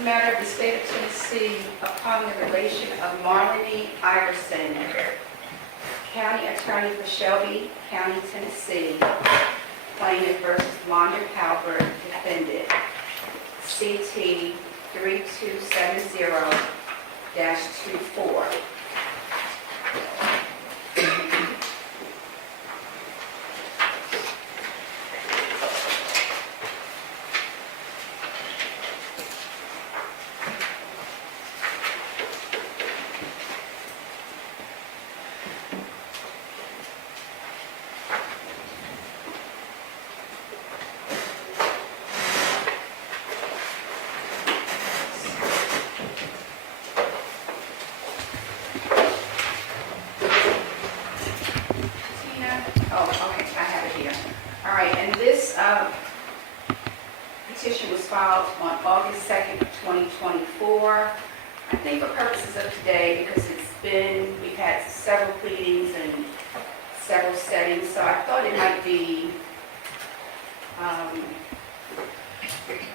a matter of the state of Tennessee upon the relation of Marlene Iverson, County Attorney for Shelby County, Tennessee, plaintiff versus Wanda Halbert, defendant, CT 3270-24. Oh, okay, I have it here. All right, and this petition was filed on August 2nd, 2024. I think for purposes of today, because we've had several pleadings and several settings, so I thought it might be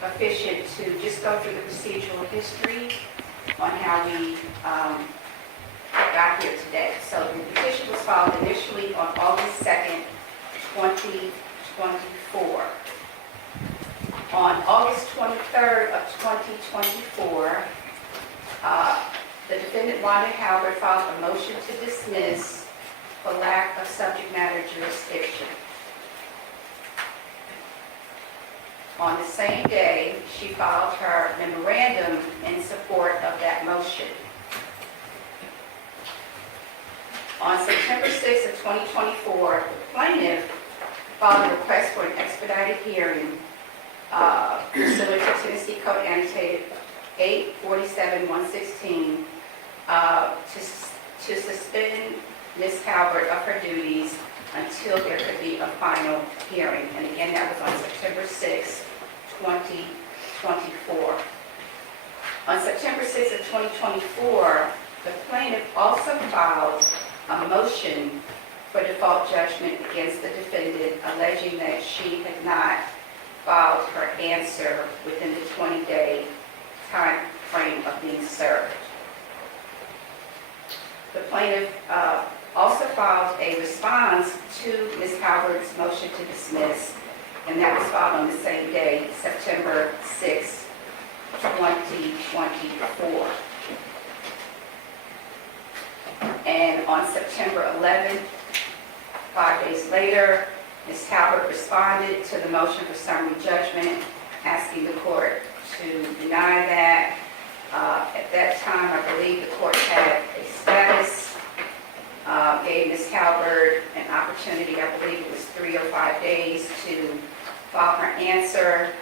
efficient to just go through the procedural history on how we got here today. So the petition was filed initially on August 2nd, 2024. On August 23rd of 2024, the defendant Wanda Halbert filed a motion to dismiss for lack of subject matter jurisdiction. On the same day, she filed her memorandum in support of that motion. On September 6th of 2024, the plaintiff filed a request for an expedited hearing pursuant to Tennessee Code Annotated 847-116 to suspend Ms. Halbert of her duties until there could be a final hearing. And again, that was on September 6th, 2024. On September 6th of 2024, the plaintiff also filed a motion for default judgment against the defendant, alleging that she had not filed her answer within the 20-day time frame of being served. The plaintiff also filed a response to Ms. Halbert's motion to dismiss, and that was filed on the same day, September 6, 2024. And on September 11th, 5 days later, Ms. Halbert responded to the motion for summary judgment, asking the court to deny that. At that time, I believe the court had a status, gave Ms. Halbert an opportunity, I believe it was 3 or 5 days, to file her answer,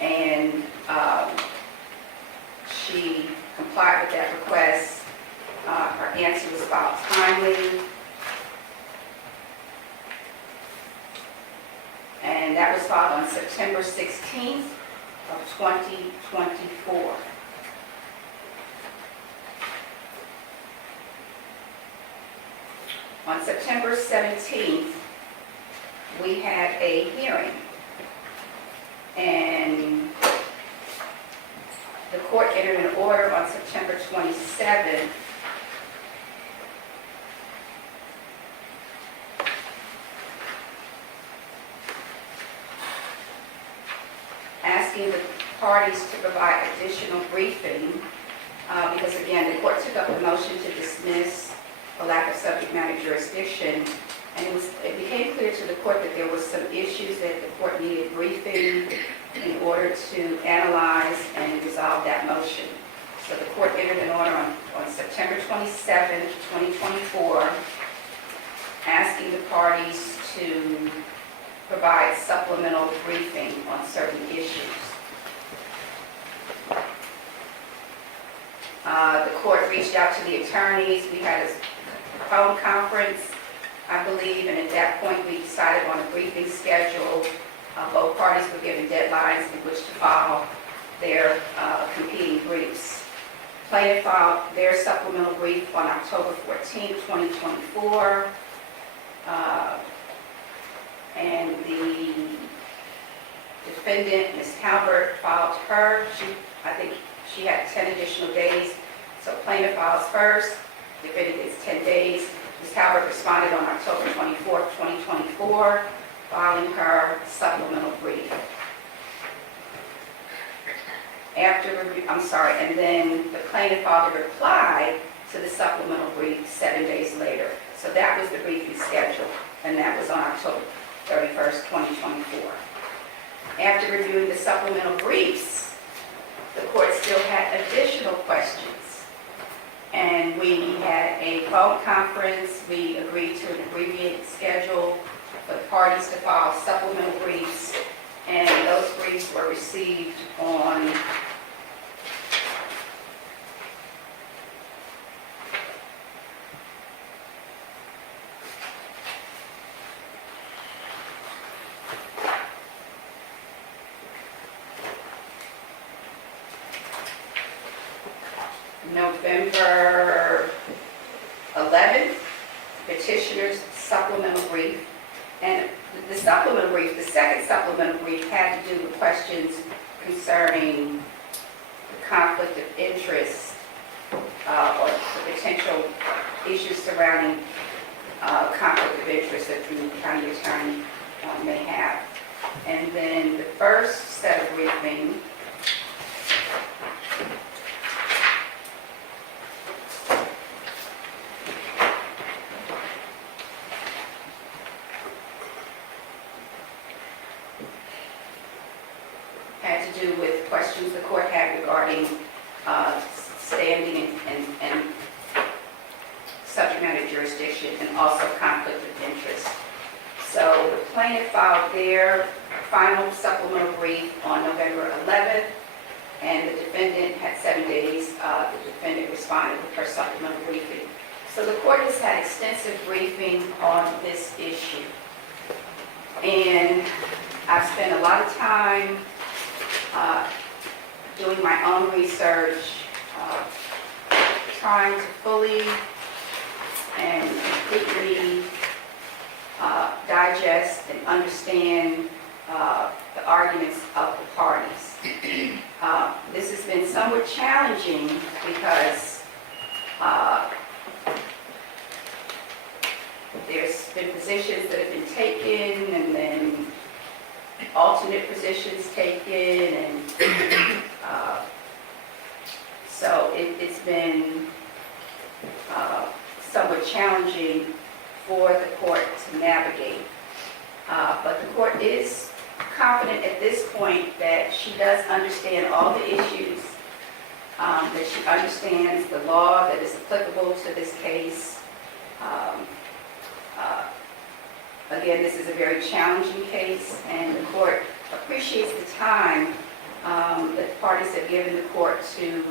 and she complied with that request. Her answer was filed timely, and that was filed on September 16th of 2024. On September 17th, we had a hearing, and the court entered an order on September 27th asking the parties to provide additional briefing because, again, the court took up the motion to dismiss for lack of subject matter jurisdiction, and it became clear to the court that there were some issues that the court needed briefing in order to analyze and resolve that motion. So the court entered an order on September 27, 2024, asking the parties to provide supplemental briefing on certain issues. The court reached out to the attorneys. We had a phone conference, I believe, and at that point we decided on a briefing schedule. Both parties were given deadlines in which to file their competing briefs. Plaintiff filed their supplemental brief on October 14, 2024. And the defendant, Ms. Halbert, filed her. I think she had 10 additional days. So plaintiff files first, defendant gets 10 days. Ms. Halbert responded on October 24th, 2024, filing her supplemental brief. And then the plaintiff filed a reply to the supplemental brief 7 days later. So that was the briefing schedule, and that was on October 31st, 2024. After reviewing the supplemental briefs, the court still had additional questions. And we had a phone conference. We agreed to an abbreviated schedule for the parties to file supplemental briefs, and those briefs were received on November 11th, petitioner's supplemental brief. And the supplemental brief, the second supplemental brief, had to do with questions concerning the conflict of interest or the potential issues surrounding conflict of interest that the county attorney may have. And then the first set of briefing had to do with questions the court had regarding standing and subject matter jurisdiction, and also conflict of interest. So the plaintiff filed their final supplemental brief on November 11th, and the defendant had 7 days. The defendant responded with her supplemental briefing. So the court has had extensive briefing on this issue. And I've spent a lot of time doing my own research, trying to fully and completely digest and understand the arguments of the parties. This has been somewhat challenging because there's been positions that have been taken, and then alternate positions taken, and so it's been somewhat challenging for the court to navigate. But the court is confident at this point that she does understand all the issues, that she understands the law that is applicable to this case. Again, this is a very challenging case, and the court appreciates the time that the parties have given the court to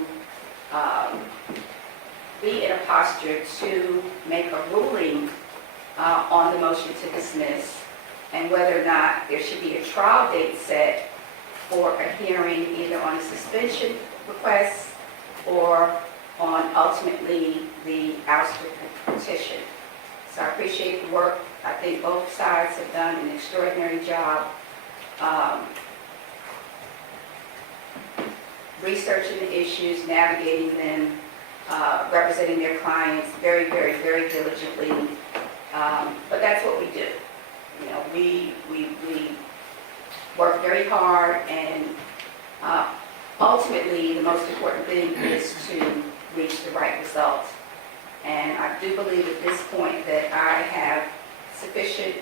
be in a posture to make a ruling on the motion to dismiss, and whether or not there should be a trial date set for a hearing either on a suspension request or on ultimately the ouster petition. So I appreciate the work. I think both sides have done an extraordinary job researching the issues, navigating them, representing their clients very, very, very diligently. But that's what we do. You know, we work very hard, and ultimately the most important thing is to reach the right result. And I do believe at this point that I have sufficient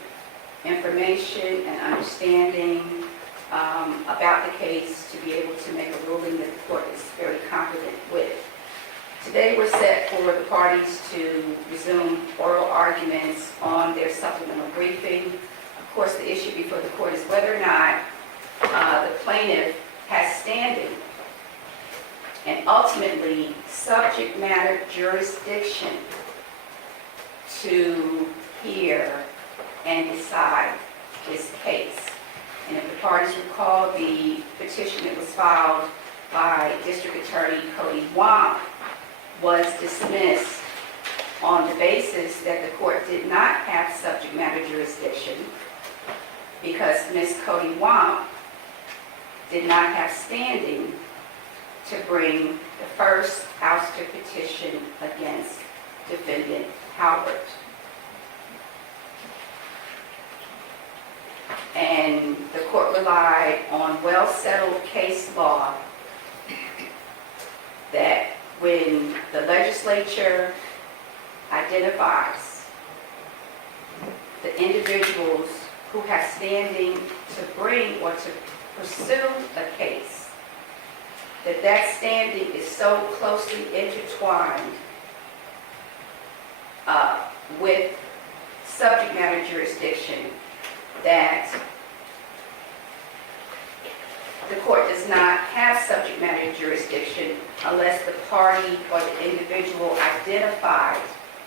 information and understanding about the case to be able to make a ruling that the court is very confident with. Today we're set for the parties to resume oral arguments on their supplemental briefing. Of course, the issue before the court is whether or not the plaintiff has standing and ultimately subject matter jurisdiction to hear and decide this case. And if the parties recall, the petition that was filed by District Attorney Cody Wamp was dismissed on the basis that the court did not have subject matter jurisdiction because Ms. Cody Wamp did not have standing to bring the first ouster petition against defendant Halbert. And the court relied on well-settled case law that when the legislature identifies the individuals who have standing to bring or to pursue a case, that standing is so closely intertwined with subject matter jurisdiction that the court does not have subject matter jurisdiction unless the party or the individual identified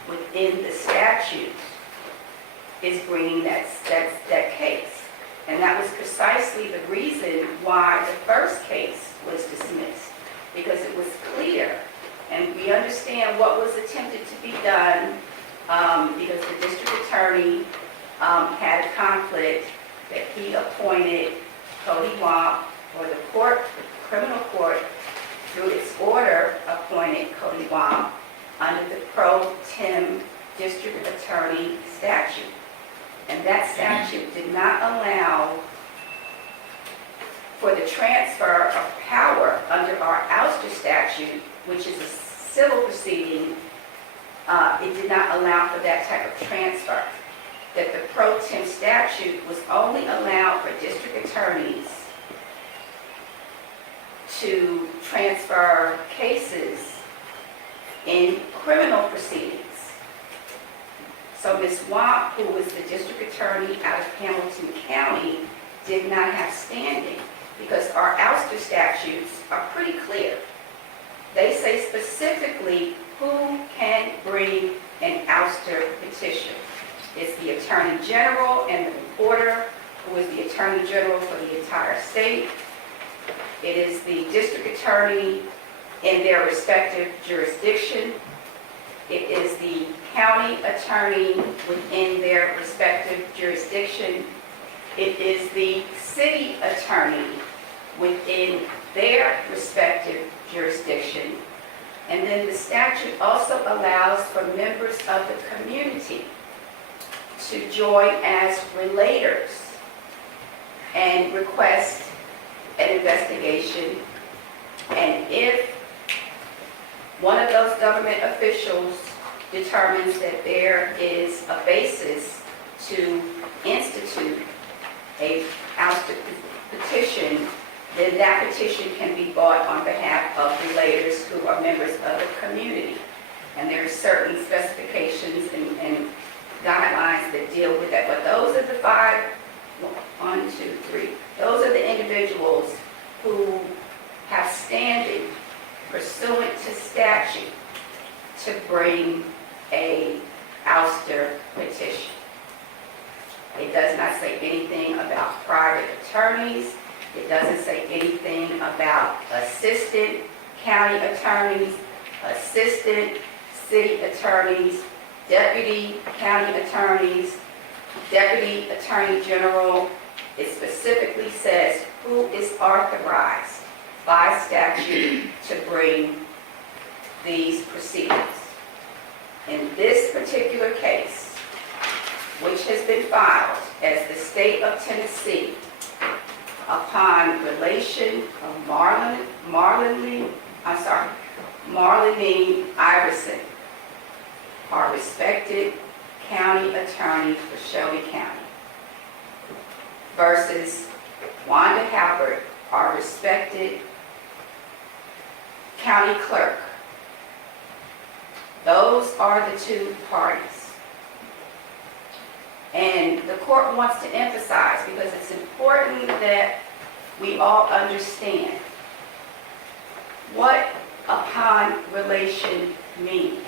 within the statute is bringing that case. And that was precisely the reason why the first case was dismissed, because it was clear, and we understand what was attempted to be done, because the district attorney had a conflict that he appointed Cody Wamp, or the court, the criminal court, through its order, appointed Cody Wamp under the pro tem district attorney statute. And that statute did not allow for the transfer of power under our ouster statute, which is a civil proceeding. It did not allow for that type of transfer. That the pro tem statute was only allowed for district attorneys to transfer cases in criminal proceedings. So Ms. Wamp, who was the district attorney out of Hamilton County, did not have standing because our ouster statutes are pretty clear. They say specifically who can bring an ouster petition. It's the Attorney General and the reporter, who is the Attorney General for the entire state. It is the district attorney in their respective jurisdiction. It is the county attorney within their respective jurisdiction. It is the city attorney within their respective jurisdiction. And then the statute also allows for members of the community to join as relators and request an investigation. And if one of those government officials determines that there is a basis to institute a ouster petition, then that petition can be brought on behalf of relators who are members of the community. And there are certain specifications and guidelines that deal with that. But those are the those are the individuals who have standing pursuant to statute to bring a ouster petition. It does not say anything about private attorneys. It doesn't say anything about assistant county attorneys, assistant city attorneys, deputy county attorneys, deputy attorney general. It specifically says who is authorized by statute to bring these proceedings. In this particular case, which has been filed as the state of Tennessee upon relation of Marlene Iverson, our respected county attorney for Shelby County, versus Wanda Halbert, our respected county clerk. Those are the two parties. And the court wants to emphasize, because it's important that we all understand what upon relation means.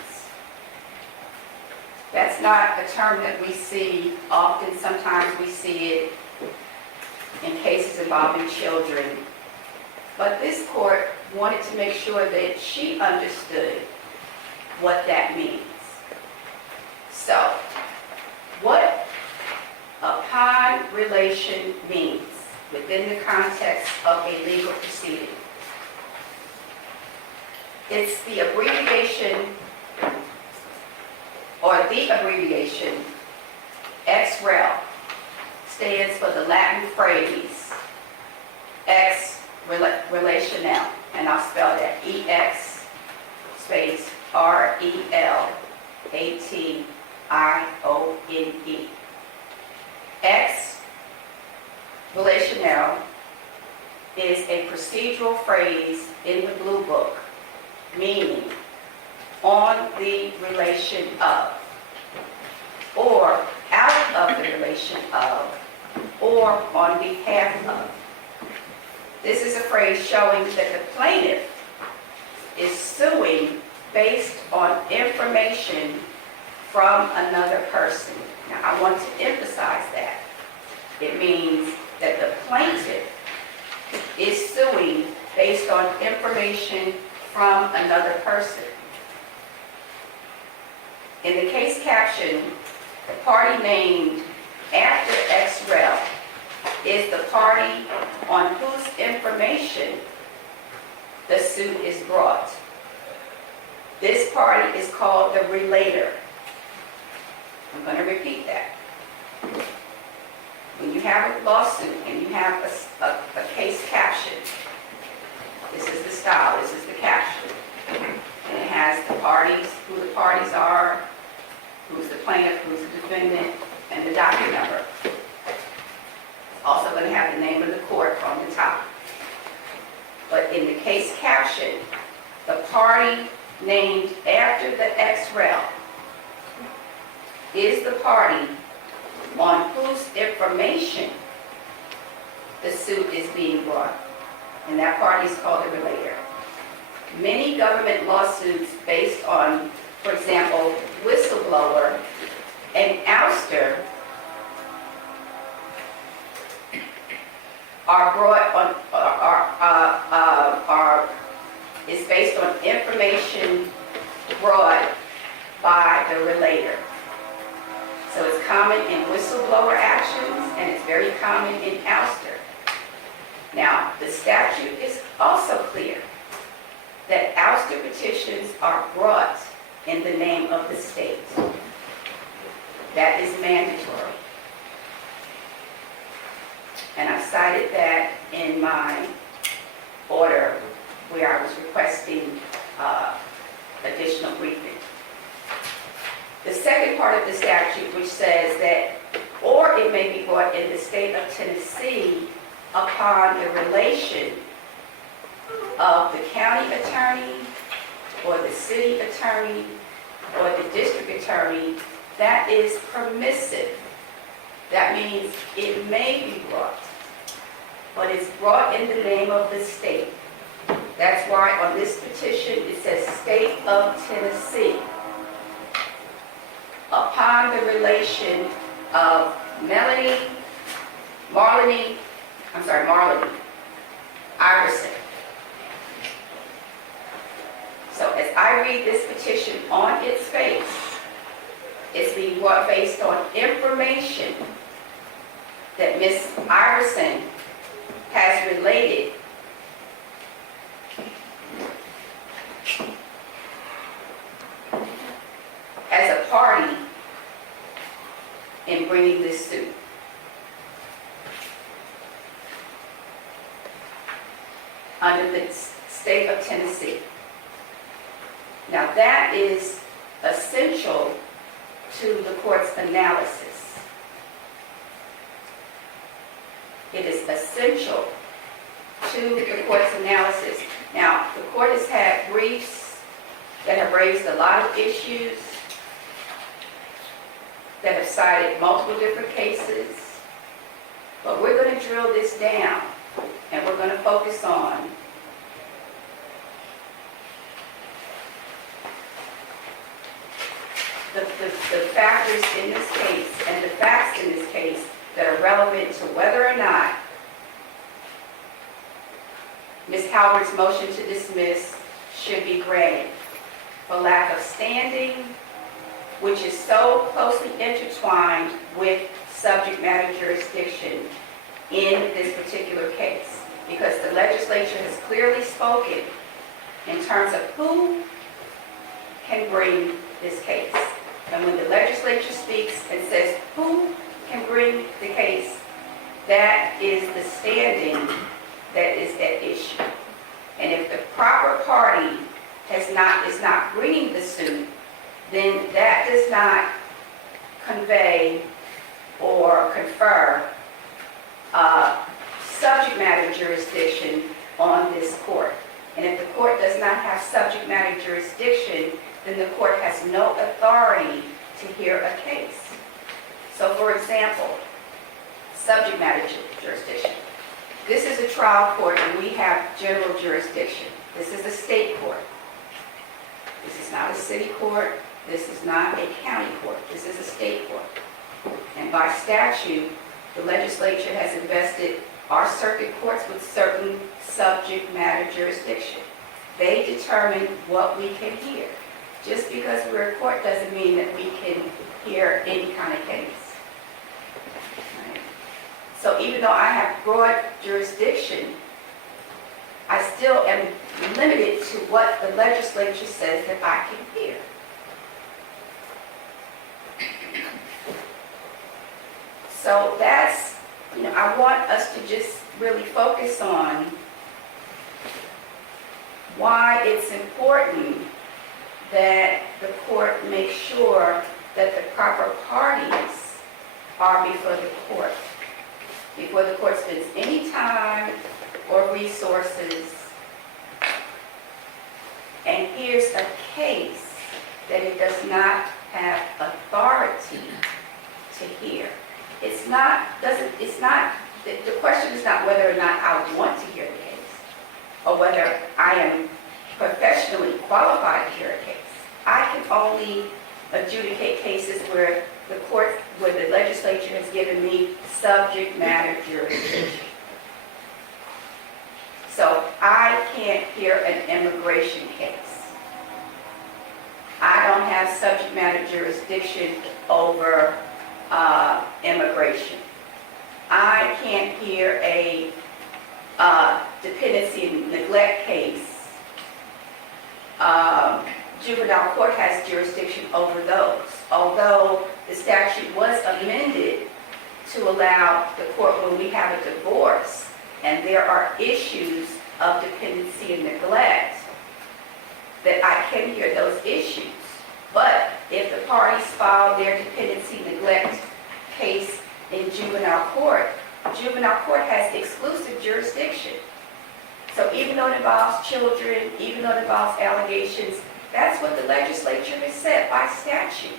That's not a term that we see often. Sometimes we see it in cases involving children. But this court wanted to make sure that she understood what that means. So, what upon relation means within the context of a legal proceeding. It's the abbreviation, or the abbreviation, ex-rel, stands for the Latin phrase, ex relationale, and I'll spell that, E-X space R-E-L-A-T-I-O-N-E. Ex relationale is a procedural phrase in the Blue Book, meaning on the relation of, or out of the relation of, or on behalf of. This is a phrase showing that the plaintiff is suing based on information from another person. Now, I want to emphasize that. It means that the plaintiff is suing based on information from another person. In the case caption, the party named after ex-rel is the party on whose information the suit is brought. This party is called the relator. I'm going to repeat that. When you have a lawsuit and you have a case caption, this is the style, this is the caption, and it has the parties, who the parties are, who's the plaintiff, who's the defendant, and the docket number. It's also going to have the name of the court on the top. But in the case caption, the party named after the ex-rel is the party on whose information the suit is being brought. And that party is called the relator. Many government lawsuits based on, for example, whistleblower and ouster are brought on, is based on information brought by the relator. So it's common in whistleblower actions, and it's very common in ouster. Now, the statute is also clear that ouster petitions are brought in the name of the state. That is mandatory. And I've cited that in my order where I was requesting additional briefing. The second part of the statute, which says that, or it may be brought in the state of Tennessee upon the relation of the county attorney or the city attorney or the district attorney, that is permissive. That means it may be brought, but it's brought in the name of the state. That's why on this petition it says State of Tennessee. Upon the relation of Marlene Iverson. So as I read this petition on its face, it's being brought based on information that Ms. Iverson has related as a party in bringing this suit. Under the state of Tennessee. Now that is essential to the court's analysis. It is essential to the court's analysis. Now, the court has had briefs that have raised a lot of issues, that have cited multiple different cases, but we're going to drill this down, and we're going to focus on the factors in this case and the facts in this case that are relevant to whether or not Ms. Halbert's motion to dismiss should be granted for lack of standing, which is so closely intertwined with subject matter jurisdiction in this particular case, because the legislature has clearly spoken in terms of who can bring this case. And when the legislature speaks and says who can bring the case, that is the standing that is at issue. And if the proper party is not bringing the suit, then that does not convey or confer subject matter jurisdiction on this court. And if the court does not have subject matter jurisdiction, then the court has no authority to hear a case. So for example, subject matter jurisdiction. This is a trial court and we have general jurisdiction. This is a state court. This is not a city court. This is not a county court. This is a state court. And by statute, the legislature has invested our circuit courts with certain subject matter jurisdiction. They determine what we can hear. Just because we're a court doesn't mean that we can hear any kind of case. Right? So even though I have broad jurisdiction, I still am limited to what the legislature says that I can hear. So that's, I want us to just really focus on why it's important that the court make sure that the proper parties are before the court spends any time or resources and hears a case that it does not have authority to hear. The question is not whether or not I want to hear the case or whether I am professionally qualified to hear a case. I can only adjudicate cases where the legislature has given me subject matter jurisdiction. So I can't hear an immigration case. I don't have subject matter jurisdiction over immigration. I can't hear a dependency and neglect case. Juvenile court has jurisdiction over those, although the statute was amended to allow the court, when we have a divorce and there are issues of dependency and neglect, that I can hear those issues. But if the parties file their dependency neglect case in juvenile court has exclusive jurisdiction. So even though it involves children, even though it involves allegations, that's what the legislature has said by statute.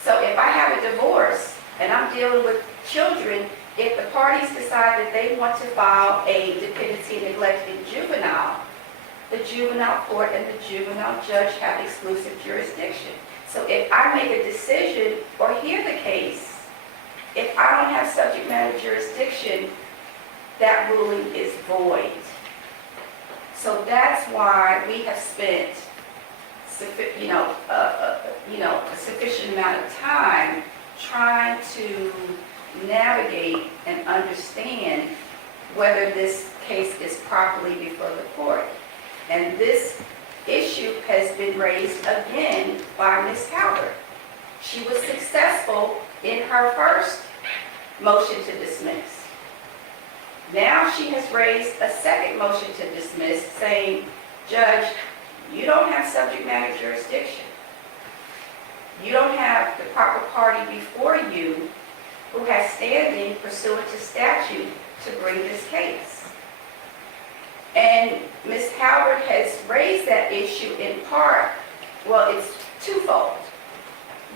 So if I have a divorce and I'm dealing with children, if the parties decide that they want to file a dependency and neglect in juvenile, the juvenile court and the juvenile judge have exclusive jurisdiction. So if I make a decision or hear the case, if I don't have subject matter jurisdiction, that ruling is void. So that's why we have spent a sufficient amount of time trying to navigate and understand whether this case is properly before the court. And this issue has been raised again by Ms. Halbert. She was successful in her first motion to dismiss. Now she has raised a second motion to dismiss saying, Judge, you don't have subject matter jurisdiction. You don't have the proper party before you who has standing pursuant to statute to bring this case. And Ms. Halbert has raised that issue in part, well, it's twofold.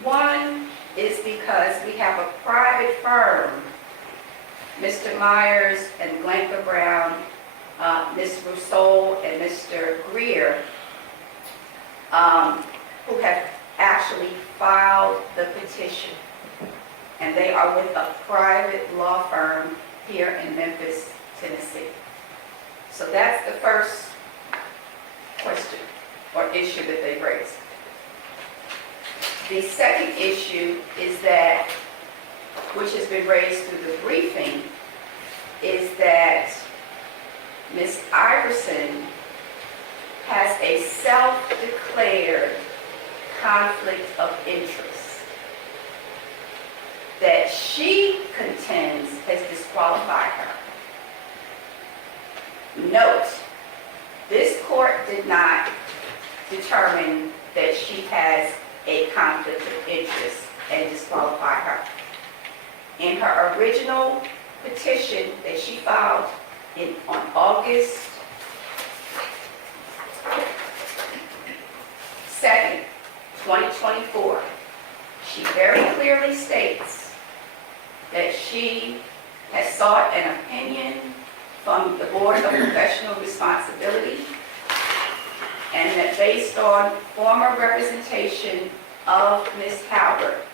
One is because we have a private firm, Mr. Myers and Blanca Brown, Ms. Rousseau and Mr. Greer, who have actually filed the petition. And they are with a private law firm here in Memphis, Tennessee. So that's the first question or issue that they raised. The second issue is that, which has been raised through the briefing, is that Ms. Iverson has a self-declared conflict of interest that she contends has disqualified her. Note, this court did not determine that she has a conflict of interest and disqualify her. In her original petition that she filed on August 2nd, 2024, she very clearly states that she has sought an opinion from the Board of Professional Responsibility, and that based on former representation of Ms. Halbert,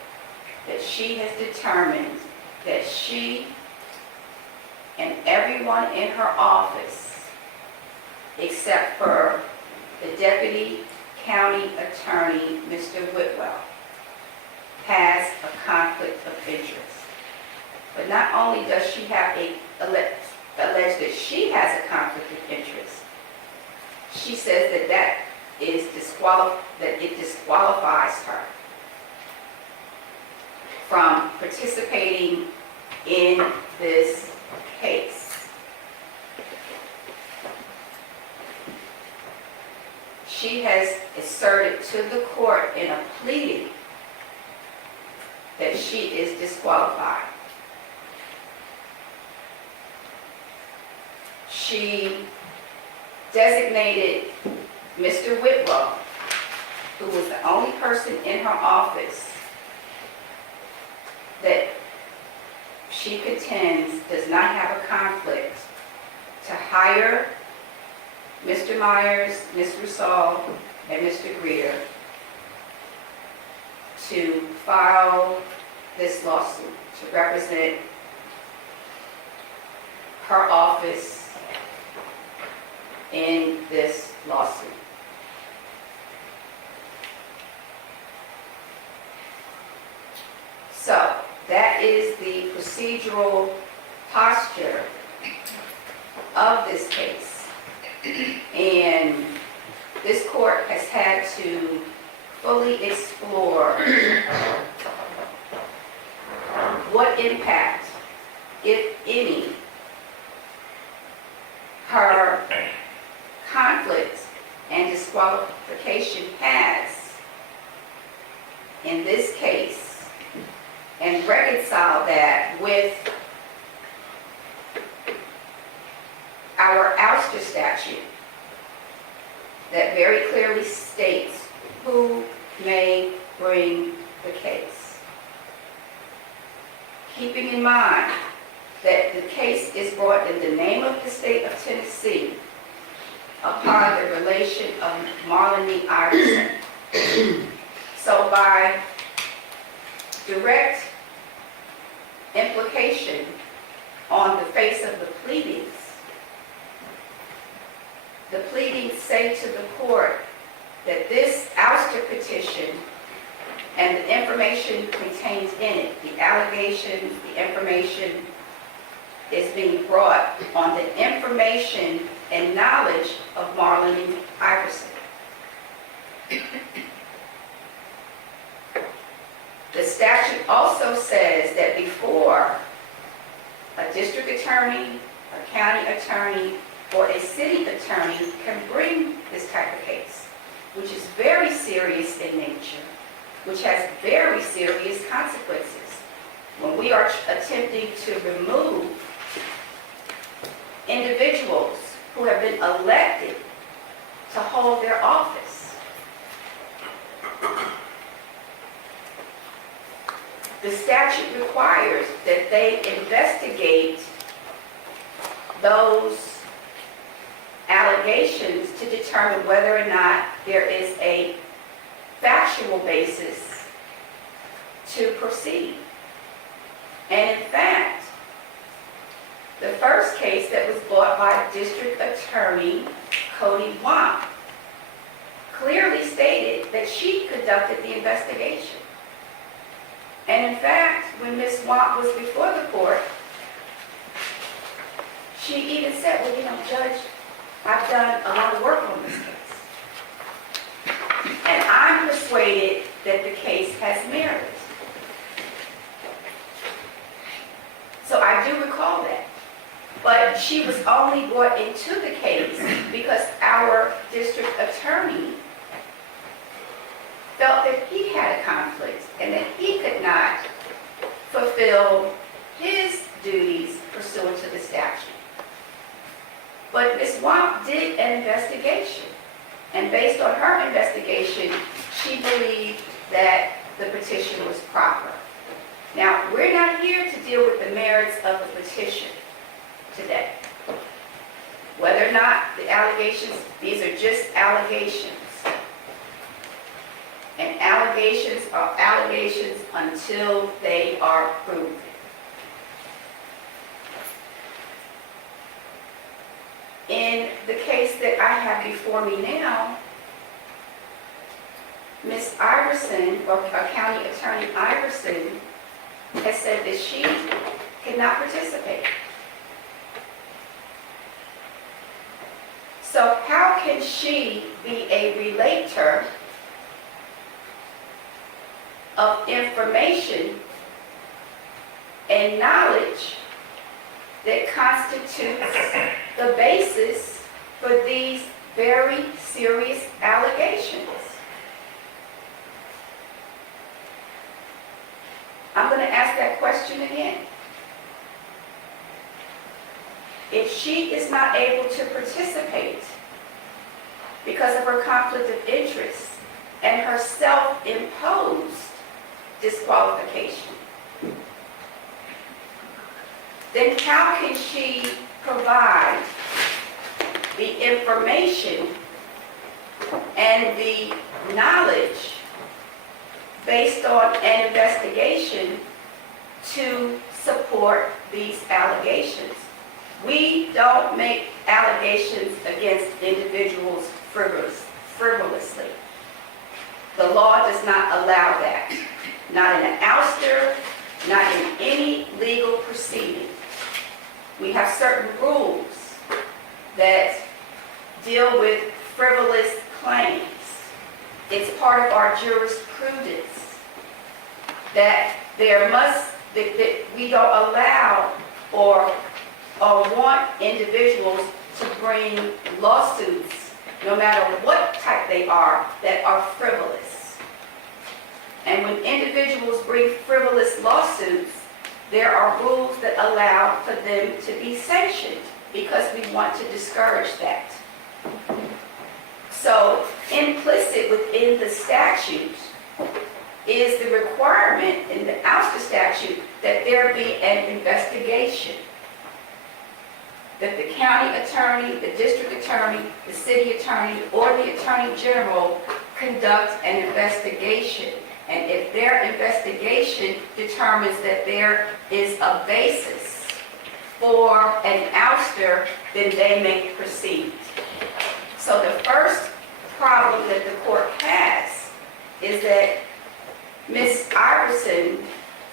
that she has determined that she and everyone in her office, except for the Deputy County Attorney, Mr. Whitwell, has a conflict of interest. But not only does she have allege that she has a conflict of interest, she says that it disqualifies her from participating in this case. She has asserted to the court in a pleading that she is disqualified. She designated Mr. Whitwell, who was the only person in her office that she contends does not have a conflict, to hire Mr. Myers, Ms. Russell, and Mr. Greer to file this lawsuit, to represent her office in this lawsuit. So that is the procedural posture of this case. And this court has had to fully explore what impact, if any, her conflict and disqualification has in this case, and reconcile that with our ouster statute that very clearly states who may bring the case. Keeping in mind that the case is brought in the name of the state of Tennessee upon the relation of Marlene Iverson. So by direct implication on the face of the pleadings say to the court that this ouster petition and the information contained in it, the allegations, the information, is being brought on the information and knowledge of Marlene Iverson. The statute also says that before a district attorney, a county attorney, or a city attorney can bring this type of case, which is very serious in nature, which has very serious consequences, when we are attempting to remove individuals who have been elected to hold their office. The statute requires that they investigate those allegations to determine whether or not there is a factual basis to proceed. And in fact, the first case that was brought by District Attorney Cody Wamp clearly stated that she conducted the investigation. And in fact, when Ms. Wamp was before the court, she even said, well, Judge, I've done a lot of work on this case. And I'm persuaded that the case has merit. So I do recall that. But she was only brought into the case because our district attorney felt that he had a conflict and that he could not fulfill his duties pursuant to the statute. But Ms. Wamp did an investigation, and based on her investigation, she believed that the petition was proper. Now, we're not here to deal with the merits of the petition today. Whether or not the allegations, these are just allegations. And allegations are allegations until they are proven. In the case that I have before me now, Ms. Iverson, or County Attorney Iverson, has said that she cannot participate. So how can she be a relator of information and knowledge that constitutes the basis for these very serious allegations? I'm going to ask that question again. If she is not able to participate because of her conflict of interest and her self-imposed disqualification, then how can she provide the information and the knowledge based on an investigation to support these allegations? We don't make allegations against individuals frivolously. The law does not allow that. Not in an ouster, not in any legal proceeding. We have certain rules that deal with frivolous claims. It's part of our jurisprudence that that we don't allow or want individuals to bring lawsuits, no matter what type they are, that are frivolous. And when individuals bring frivolous lawsuits, there are rules that allow for them to be sanctioned because we want to discourage that. So implicit within the statute is the requirement in the ouster statute that there be an investigation. That the county attorney, the district attorney, the city attorney, or the attorney general conduct an investigation. And if their investigation determines that there is a basis for an ouster, then they may proceed. So the first problem that the court has is that Ms. Iverson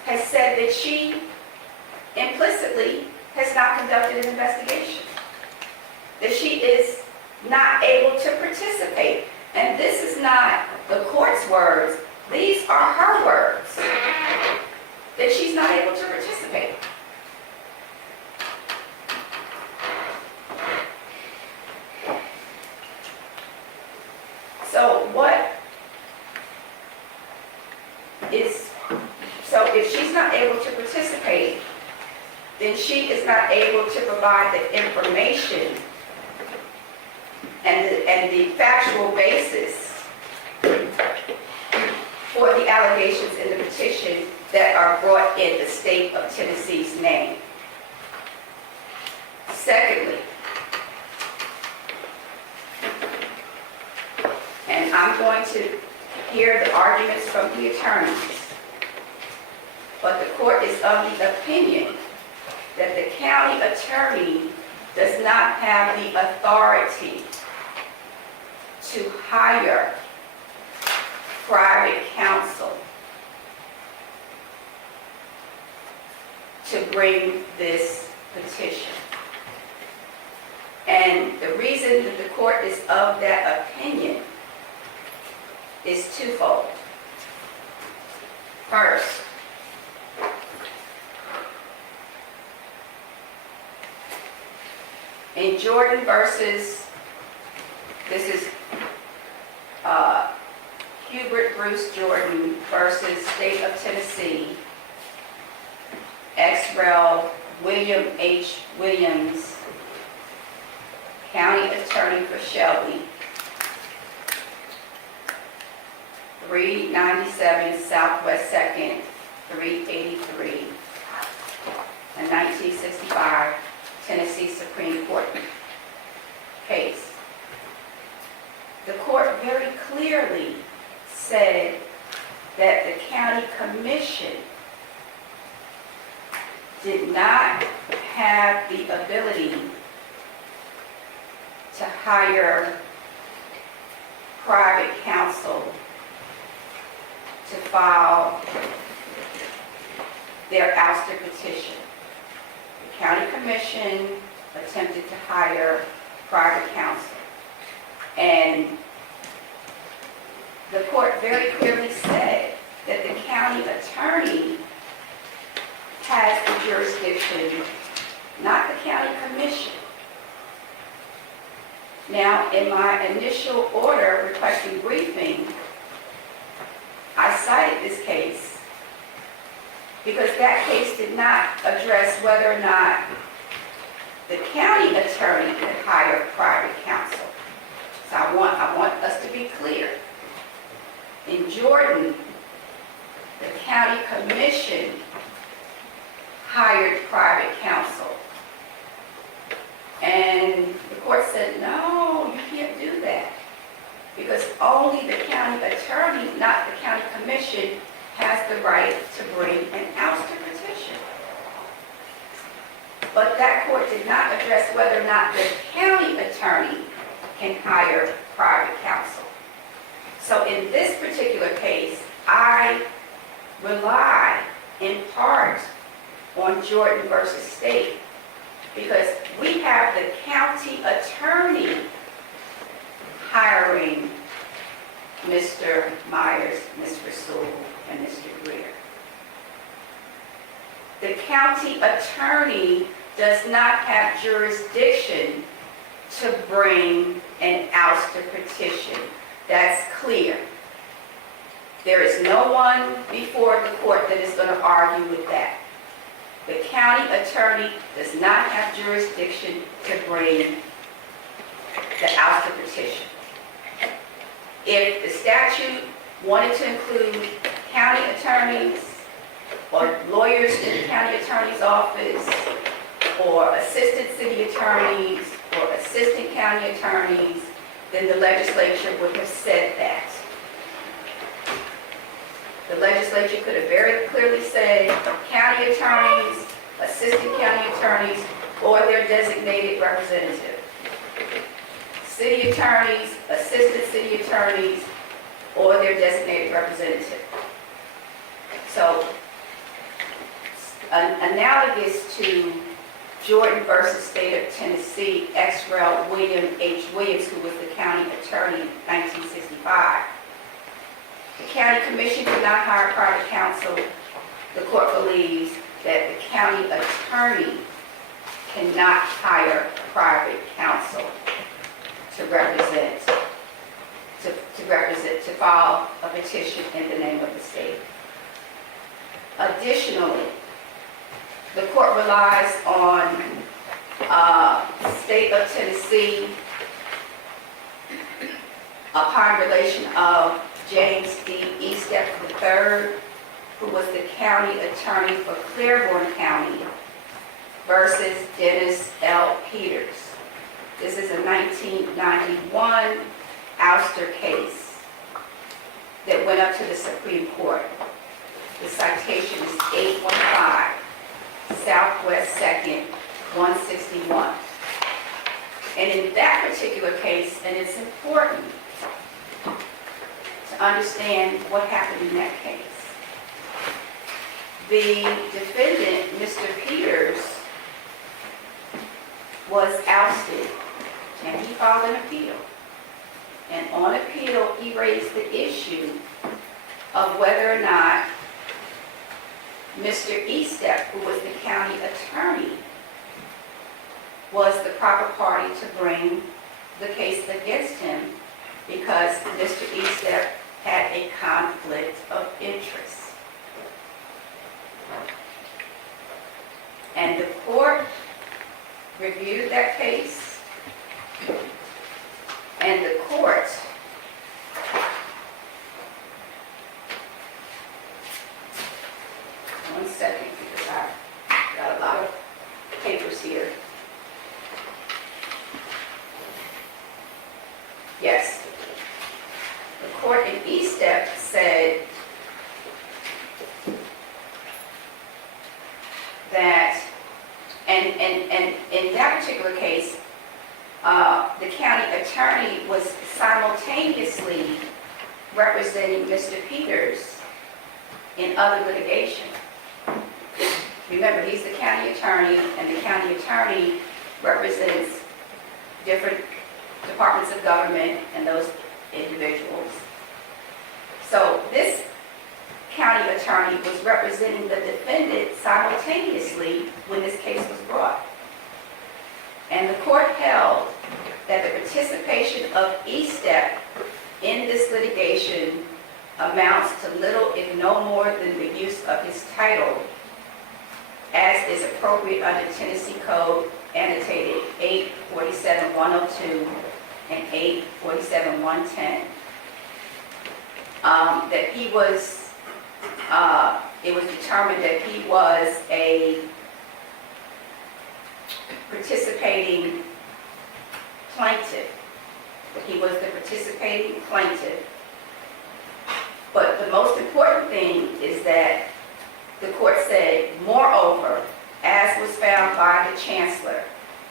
has said that she implicitly has not conducted an investigation, that she is not able to participate. And this is not the court's words, these are her words, that she's not able to participate. So if she's not able to participate, then she is not able to provide the information and the factual basis for the allegations in the petition that are brought in the state of Tennessee's name. Secondly, and I'm going to hear the arguments from the attorneys, but the court is of the opinion that the county attorney does not have the authority to hire private counsel to bring this petition. And the reason that the court is of that opinion is twofold. First, in Jordan versus, this is Hubert Bruce Jordan versus State of Tennessee, ex-rel William H. Williams, County Attorney for Shelby, 397 Southwest 2nd, 383, a 1965 Tennessee Supreme Court case. The court very clearly said that the county commission did not have the ability to hire private counsel to file their ouster petition. The county commission attempted to hire private counsel, and the court very clearly said that the county attorney has the jurisdiction, not the county commission. Now, in my initial order requesting briefing, I cited this case because that case did not address whether or not the county attorney could hire private counsel. So I want us to be clear. In Jordan, the county commission hired private counsel. And the court said, no, you can't do that, because only the county attorney, not the county commission, has the right to bring an ouster petition. But that court did not address whether or not the county attorney can hire private counsel. So in this particular case, I rely in part on Jordan versus State, because we have the county attorney hiring Mr. Myers, Mr. Sewell, and Mr. Greer. The county attorney does not have jurisdiction to bring an ouster petition. That's clear. There is no one before the court that is going to argue with that. The county attorney does not have jurisdiction to bring the ouster petition. If the statute wanted to include county attorneys or lawyers in the county attorney's office or assistant city attorneys or assistant county attorneys, then the legislature would have said that. The legislature could have very clearly said county attorneys, assistant county attorneys, or their designated representative. City attorneys, assistant city attorneys, or their designated representative. So, analogous to Jordan versus State of Tennessee, ex-rel William H. Williams, who was the county attorney in 1965. The county commission could not hire private counsel. The court believes that the county attorney cannot hire private counsel to file a petition in the name of the state. Additionally, the court relies on State of Tennessee upon relation of James D. Estep III, who was the county attorney for Claiborne County, versus Dennis L. Peters. This is a 1991 ouster case that went up to the Supreme Court. The citation is 815 Southwest 2nd, 161. And in that particular case, and it's important to understand what happened in that case. The defendant, Mr. Peters, was ousted, and he filed an appeal. And on appeal, he he raised the issue of whether or not Mr. Estep, who was the county attorney, was the proper party to bring the case against him because Mr. Estep had a conflict of interest. And the court reviewed that case, and the court one second, because I've got a lot of papers here. Yes. The court in Estep said that, and in that particular case, the county attorney was simultaneously representing Mr. Peters in other litigation. Remember, he's the county attorney, and the county attorney represents different departments of government and those individuals. So this county attorney was representing the defendant simultaneously when this case was brought. And the court held that the participation of Estep in this litigation amounts to little if no more than the use of his title as is appropriate under Tennessee Code annotated 847-102 and 847-110. That he was, it was determined that he was a participating plaintiff. He was the participating plaintiff. But the most important thing is that the court said, moreover, as was found by the chancellor,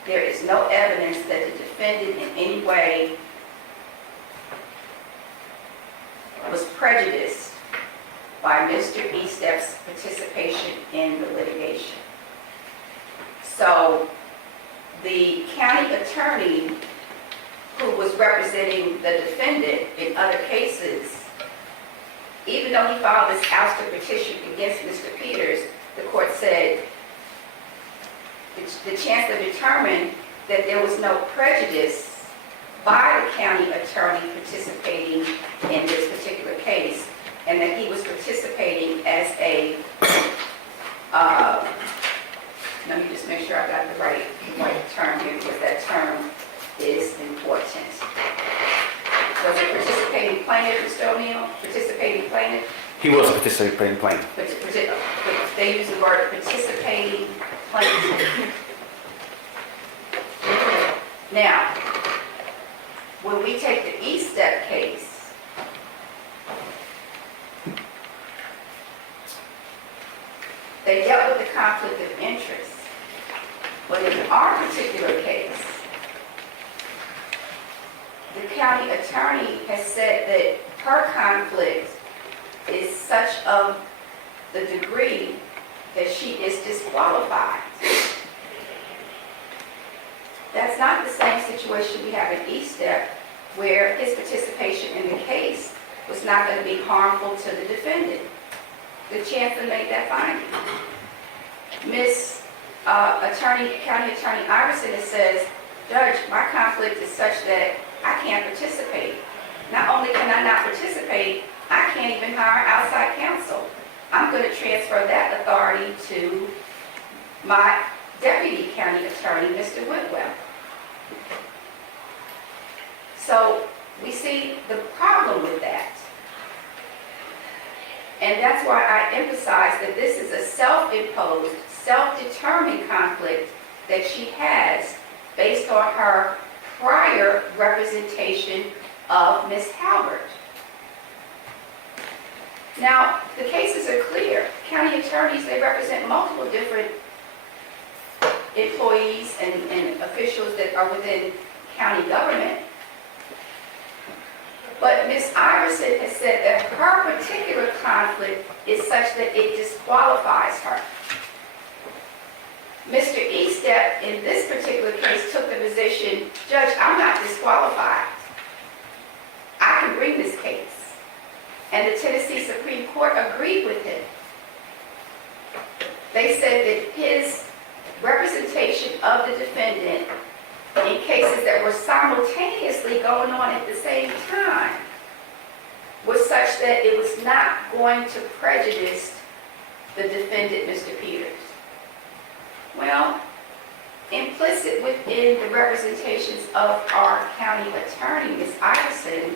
there is no evidence that the defendant in any way was prejudiced by Mr. Estep's participation in the litigation. So the county attorney who was representing the defendant in other cases, even though he filed this ouster petition against Mr. Peters, the court said the chancellor determined that there was no prejudice by the county attorney participating in this particular case, and that he was participating as a, let me just make sure I got the right term here, because that term is important. Was it participating plaintiff, Mr. O'Neill? Participating plaintiff? He was a participating plaintiff. They use the word participating plaintiff. Now, when we take the Estep case, they dealt with the conflict of interest. But in our particular case, the county attorney has said that her conflict is such of the degree that she is disqualified. That's not the same situation we have in Estep, where his participation in the case was not going to be harmful to the defendant. The chancellor made that finding. County Attorney Iverson says, Judge, my conflict is such that I can't participate. Not only can I not participate, I can't even hire outside counsel. I'm going to transfer that authority to my deputy county attorney, Mr. Whitwell. So we see the problem with that. And that's why I emphasize that this is a self-imposed, self-determined conflict that she has based on her prior representation of Ms. Halbert. Now, the cases are clear. County attorneys, they represent multiple different employees and officials that are within county government. But Ms. Iverson has said that her particular conflict is such that it disqualifies her. Mr. Estep, in this particular case, took the position, Judge, I'm not disqualified. I can bring bring this case. And the Tennessee Supreme Court agreed with him. They said that his representation of the defendant in cases that were simultaneously going on at the same time was such that it was not going to prejudice the defendant, Mr. Peters. Well, implicit within the representations of our county attorney, Ms. Iverson,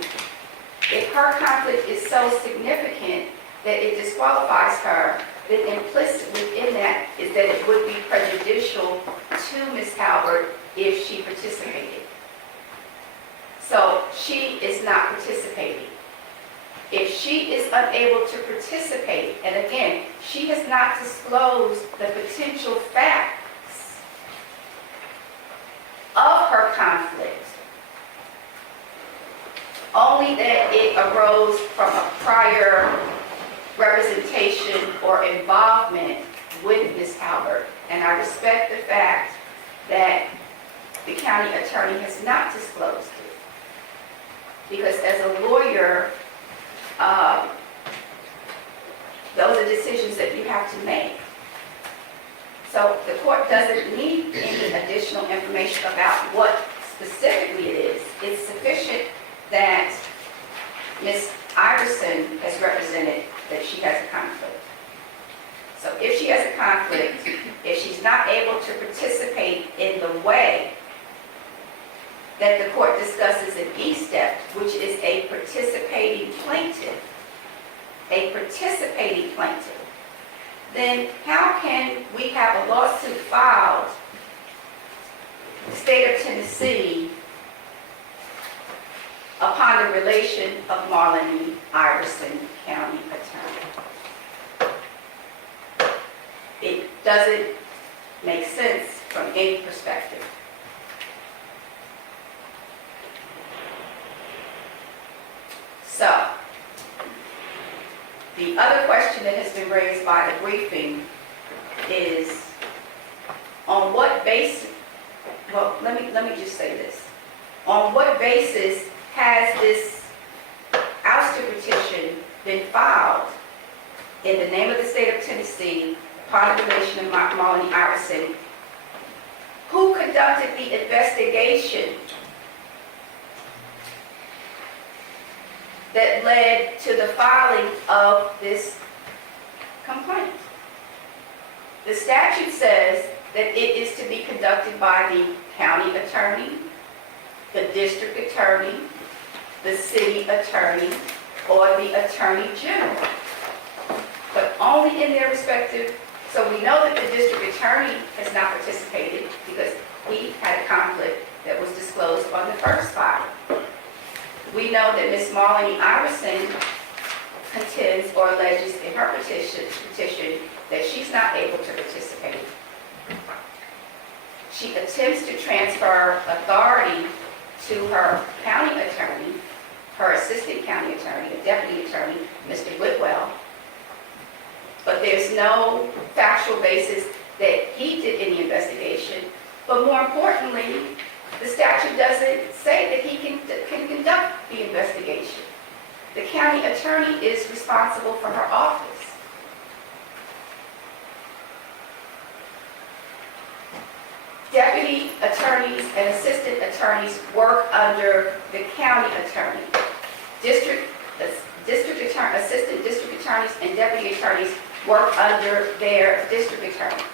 if her conflict is so significant that it disqualifies her, then implicit within that is that it would be prejudicial to Ms. Halbert if she participated. So she is not participating. If she is unable to participate, and again, she has not disclosed the potential facts of her conflict, only that it arose from a prior representation or involvement with Ms. Halbert. And I respect the fact that the county attorney has not disclosed it. Because as a lawyer, those are decisions that you have to make. So the court doesn't need any additional information about what specifically it is. It's sufficient that Ms. Iverson has represented that she has a conflict. So if she has a conflict, if she's not able to participate in the way that the court discusses in E-Step, which is a participating plaintiff, then how can we have a lawsuit filed in the state of Tennessee upon the relation of Marlene Iverson, county attorney? It doesn't make sense from any perspective. So, the other question that has been raised by the briefing is on what basis, well, let me just say this. On what basis has this ouster petition been filed in the name of the state of Tennessee upon the relation of Marlene Iverson? Who conducted the investigation that led to the filing of this complaint? The statute says that it is to be conducted by the county attorney, the district attorney, the city attorney, or the attorney general. But only in their respective, so we know that the district attorney has not participated because he had a conflict that was disclosed on the first filing. We know that Ms. Marlene Iverson contends or alleges in her petition that she's not able to participate. She attempts to transfer authority to her county attorney, her assistant county attorney, a deputy attorney, Mr. Whitwell, but there's no factual basis that he did any investigation. But more importantly, the statute doesn't say that he can conduct the investigation. The county attorney is responsible for her office. Deputy attorneys and assistant attorneys work under the county attorney. Assistant district attorneys and deputy attorneys work under their district attorney.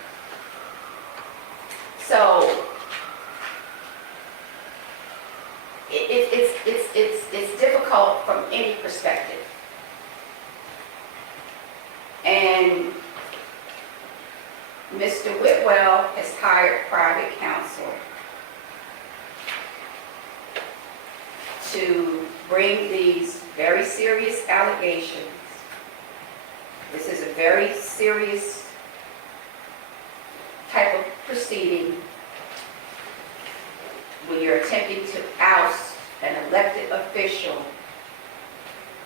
So it's difficult from any perspective. And Mr. Whitwell has hired private counsel to bring these very serious allegations. This is a very serious type of proceeding when you're attempting to oust an elected official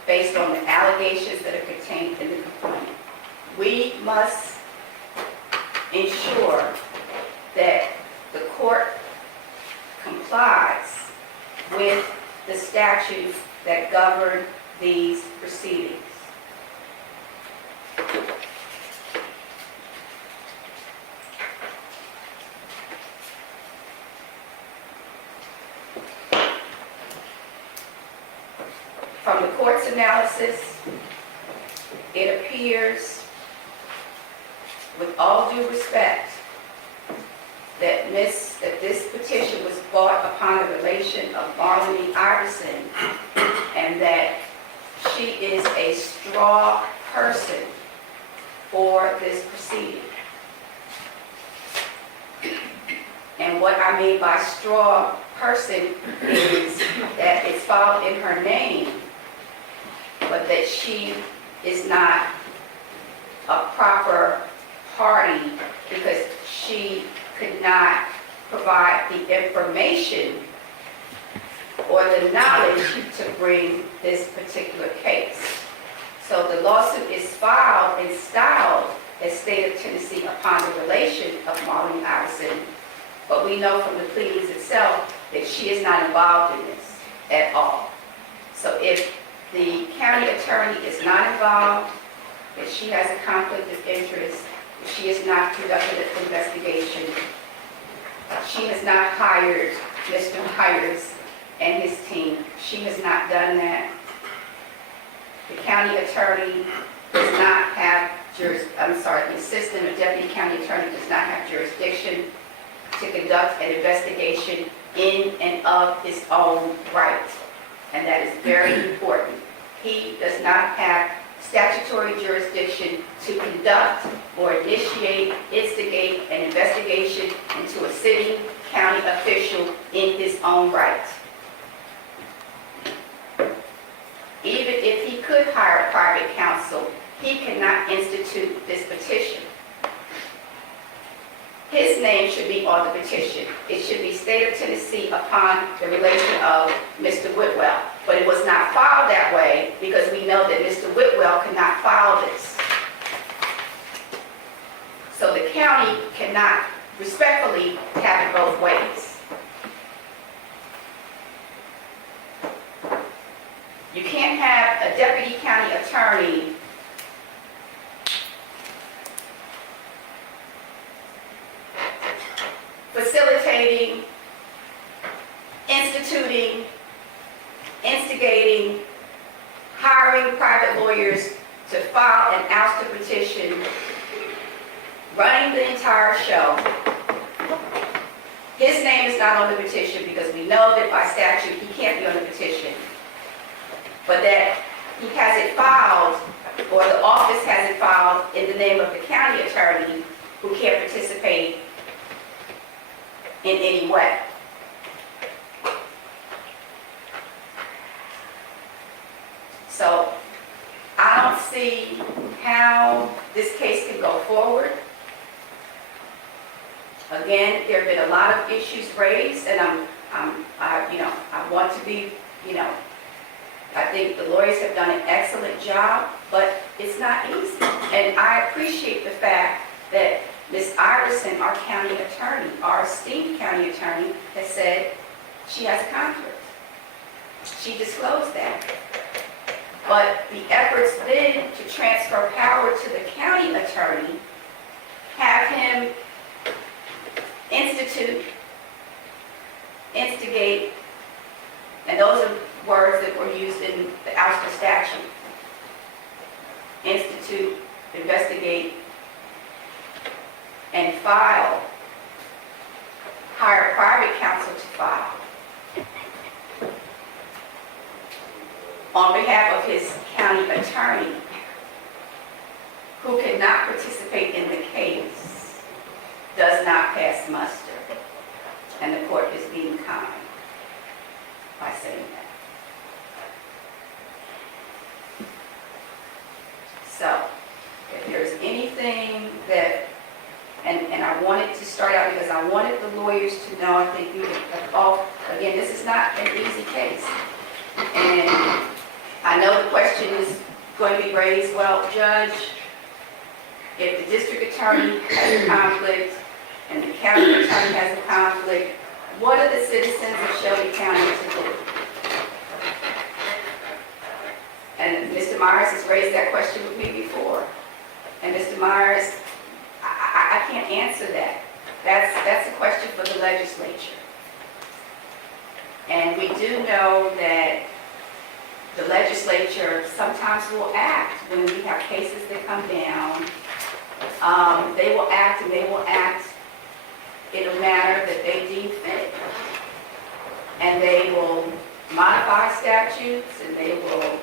based on the allegations that are contained in the complaint. We must ensure that the court complies with the statutes that govern these proceedings. From the court's analysis, it appears, with all due respect, that this petition was brought upon the relation of Marlene Iverson, and that she is a straw person for this proceeding. And what I mean by straw person is that it's filed in her name, but that she is not a proper party because she could not provide the information or the knowledge to bring this particular case. So the lawsuit is filed and styled as State of Tennessee upon the relation of Marlene Iverson, but we know from the pleadings itself that she is not involved in this at all. So if the county attorney is not involved, that she has a conflict of interest, if she has not conducted an investigation, she has not hired Mr. Myers and his team. She has not done that. The county attorney does not have the assistant or deputy county attorney does not have jurisdiction to conduct an investigation in and of his own right. And that is very important. He does not have statutory jurisdiction to conduct or initiate, instigate an investigation into a city, county official in his own right. Even if he could hire a private counsel, he cannot institute this petition. His name should be on the petition. It should be State of Tennessee upon the relation of Mr. Whitwell. But it was not filed that way because we know that Mr. Whitwell could not file this. So the county cannot respectfully have it both ways. You can't have a deputy county attorney facilitating, instituting, instigating, hiring private lawyers to file an ouster petition, running the entire show. His name is not on the petition because we know that by statute he can't be on the petition. But that he has it filed, or the office has it filed in the name of the county attorney who can't participate in any way. So I don't see how this case can go forward. Again, there have been a lot of issues raised, and I want to be, I think the lawyers have done an excellent job, but it's not easy. And I appreciate the fact that Ms. Iverson, our county attorney, our esteemed county attorney, has said she has a conflict. She disclosed that. But the efforts then to transfer power to the county attorney, have him institute, instigate, and those are words that were used in the ouster statute. Institute, investigate, and file, hire private counsel to file on behalf of his county attorney who cannot participate in the case, does not pass muster. And the court is being kind by saying that. So, if there's anything that, and I wanted to start out because I wanted the lawyers to know, I think you have all, again, this is not an easy case. And I know the question is going to be raised, well, Judge, if the district attorney has a conflict and the county attorney has a conflict, what are the citizens of Shelby County to do? Myers has raised that question with me before. And Mr. Myers, I can't answer that. That's a question for the legislature. And we do know that the legislature sometimes will act when we have cases that come down. They will act, and they will act in a manner that they deem fit. And they will modify statutes, and they will,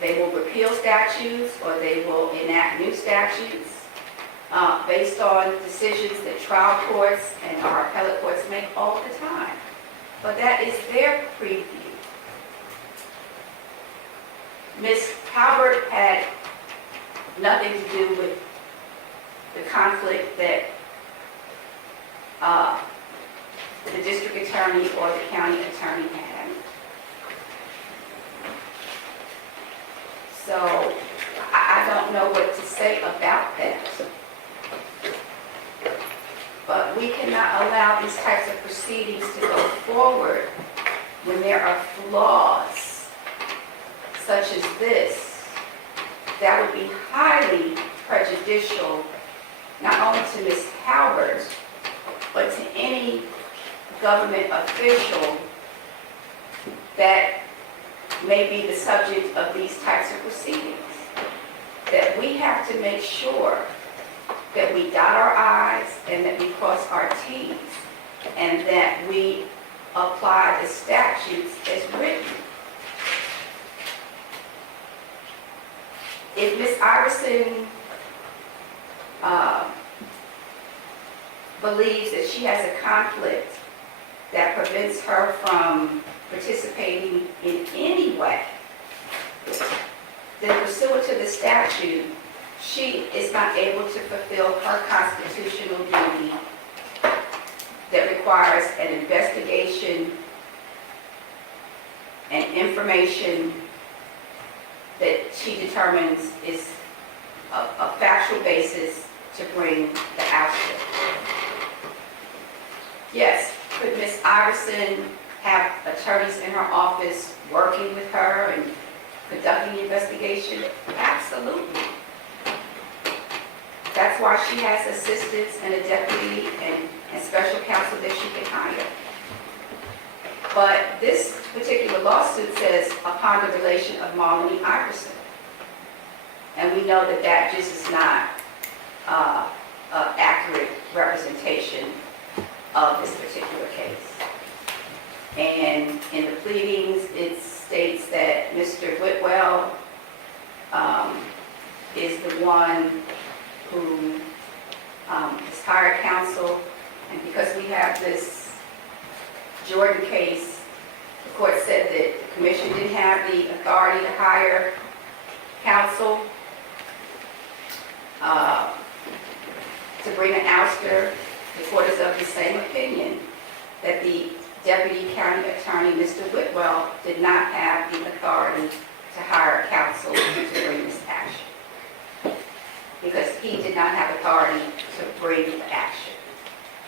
they will repeal statutes, or they will enact new statutes based on decisions that trial courts and our appellate courts make all the time. But that is their preview. Ms. Halbert had nothing to do with the conflict that the district attorney or the county attorney had. So I don't know what to say about that. But we cannot allow these types of proceedings to go forward when there are flaws such as this that would be highly prejudicial not only to Ms. Halbert, but to any government official that may be the subject of these types of proceedings. That we have to make sure that we dot our I's and that we cross our T's, and that we apply the statutes as written. If Ms. Iverson believes that she has a conflict that prevents her from participating in any way, then pursuant to the statute, she is not able to fulfill her constitutional duty that requires an investigation and information that she determines is a factual basis to bring the ouster. Yes, could Ms. Iverson have attorneys in her office working with her and conducting the investigation? Absolutely. That's why she has assistants and a deputy and special counsel that she can hire. But this particular lawsuit says upon the relation of Marlene Iverson. And we know that that just is not an accurate representation of this particular case. And in the pleadings, it states that Mr. Whitwell is the one who has hired counsel. And because we have this Jordan case, the court said that the commission didn't have the authority to hire counsel to bring an ouster. The court is of the same opinion that the deputy county attorney, Mr. Whitwell, did not have the authority to hire counsel to bring this action, because he did not have authority to bring the action.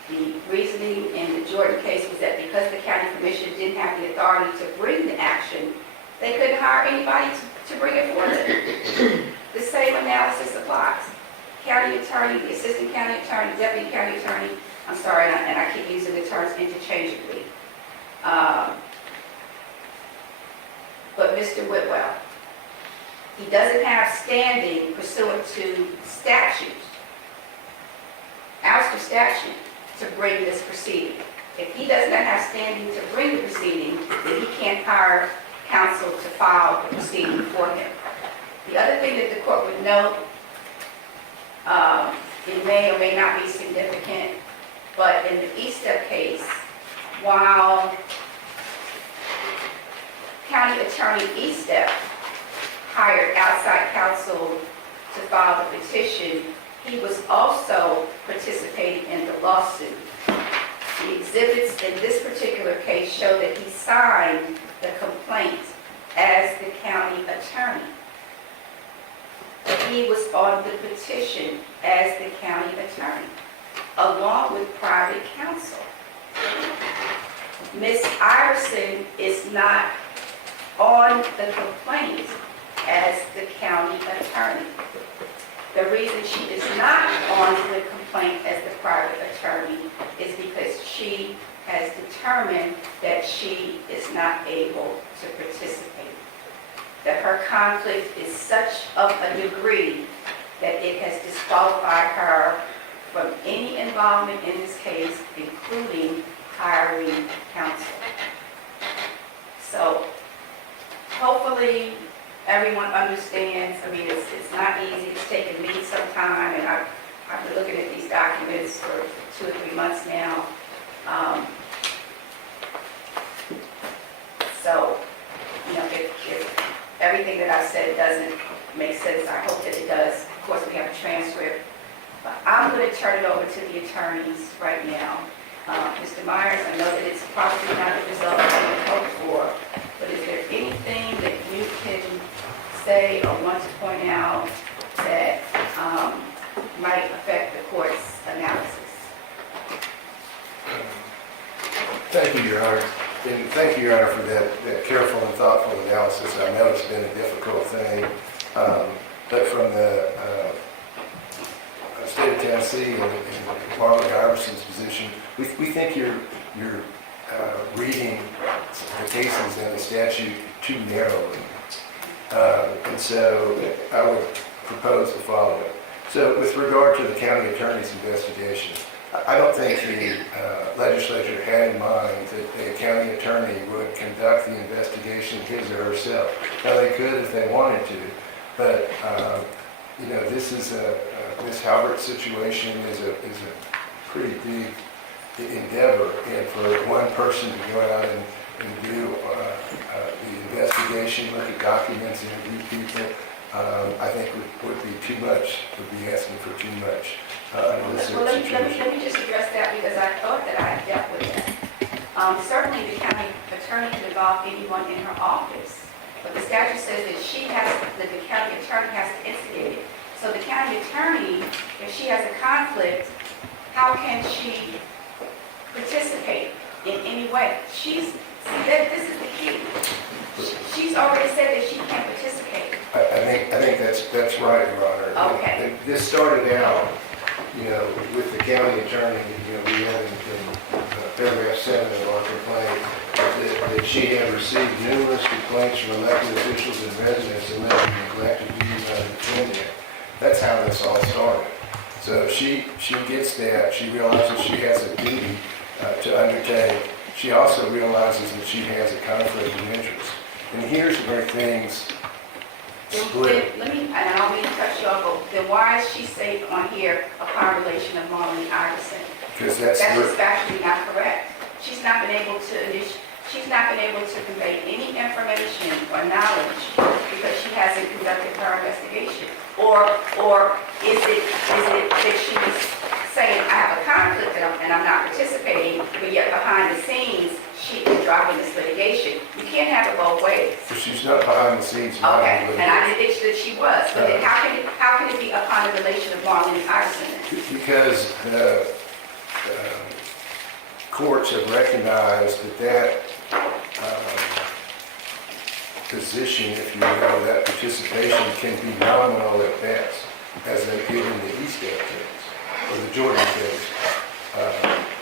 The reasoning in the Jordan case was that because the county commission didn't have the authority to bring the action, they couldn't hire anybody to bring it for them. The same analysis applies. County attorney, the assistant county attorney, deputy county attorney, I'm sorry, and I keep using the terms interchangeably. But Mr. Whitwell, he doesn't have standing pursuant to statute, ouster statute, to bring this proceeding. If he does not have standing to bring the proceeding, then he can't hire counsel to file the proceeding for him. The other thing that the court would note, it may or may not be significant, but in the Eastep case, while County Attorney Eastep hired outside counsel to file the petition, he was also participating in the lawsuit. The exhibits in this particular case show that he signed the complaint as the county attorney. He was on the petition as the county attorney, along with private counsel. Ms. Iverson is not on the complaint as the county attorney. The reason she is not on the complaint as the private attorney is because she has determined that she is not able to participate. That her conflict is such of a degree that it has disqualified her from any involvement in this case, including hiring counsel. So hopefully everyone understands. I mean, it's not easy. It's taken me some time, and I've been looking at these documents for 2 or 3 months now. So, you know, if everything that I've said doesn't make sense, I hope that it does. Of course, we have a transcript. But I'm going to turn it over to the attorneys right now. Mr. Myers, I know that it's probably not the result that you hoped for, but is there anything that you can say or want to point out that might affect the court's analysis? Thank you, Your Honor. And thank you, Your Honor, for that careful and thoughtful analysis. I know it's been a difficult thing, but from the state of Tennessee and Wanda Halbert's position, we think you're reading the cases and the statute too narrowly. And so I would propose the following. So with regard to the county attorney's investigation, I don't think the legislature had in mind that a county attorney would conduct the investigation his or herself. Now, they could if they wanted to, but you know, this is Ms. Halbert's situation is a pretty big endeavor, and for one person to go out and do the investigation, look at documents, interview people, I think would be too much, would be asking for too much. Well, let me just address that, because I thought that I had dealt with that. Certainly the county attorney can involve anyone in her office, but the statute says that the county attorney has to instigate it. So the county attorney, if she has a conflict, how can she participate in any way? This is the key. She's already said that she can't participate. I think that's right, Your Honor. Okay. This started out, you know, with the county attorney. You know, we had in paragraph 7 of our complaint that she had received numerous complaints from elected officials and residents alleging neglect of duties by the defendant. That's how this all started. So she gets that. She realizes she has a duty to undertake. She also realizes that she has a conflict of interest. And here's where things split. Let me, and I don't mean to cut you off, but then why is she saying on here upon relation of Marlene Iverson? Because That's just factually not correct. She's not been able to convey any information or knowledge because she hasn't conducted her investigation. Or is it that she's saying I have a conflict and I'm not participating, but yet behind the scenes she is driving this litigation? You can't have it both ways. So she's not behind the scenes. Okay, and I didn't think that she was. But then how can it be upon the relation of Marlene Iverson? Because the courts have recognized that position, if you will, that participation can be nominal at best, as they did in the Eastgate case, or the Jordan case. I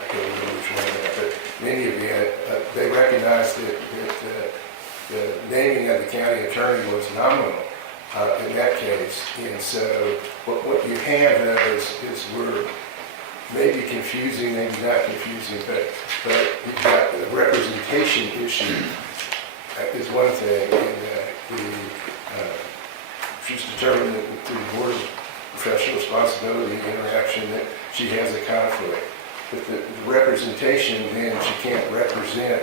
can't remember which one of that, but in any event, they recognized that the naming of the county attorney was nominal in that case. And so what you have though is we're maybe confusing, maybe not confusing, but you've got the representation issue is one thing, and she's determined that through the Board of Professional Responsibility and interaction that she has a conflict. But the representation, then she can't represent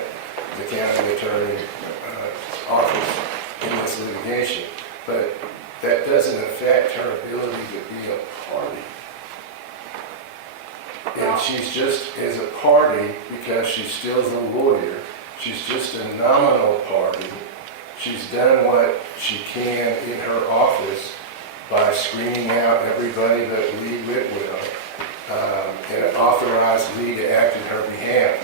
the county attorney office in this litigation. But that doesn't affect her ability to be a party. And she's just as a party, because she's still the lawyer, she's just a nominal party. She's done what she can in her office by screening out everybody but Lee Whitwell, and authorized me to act in her behalf.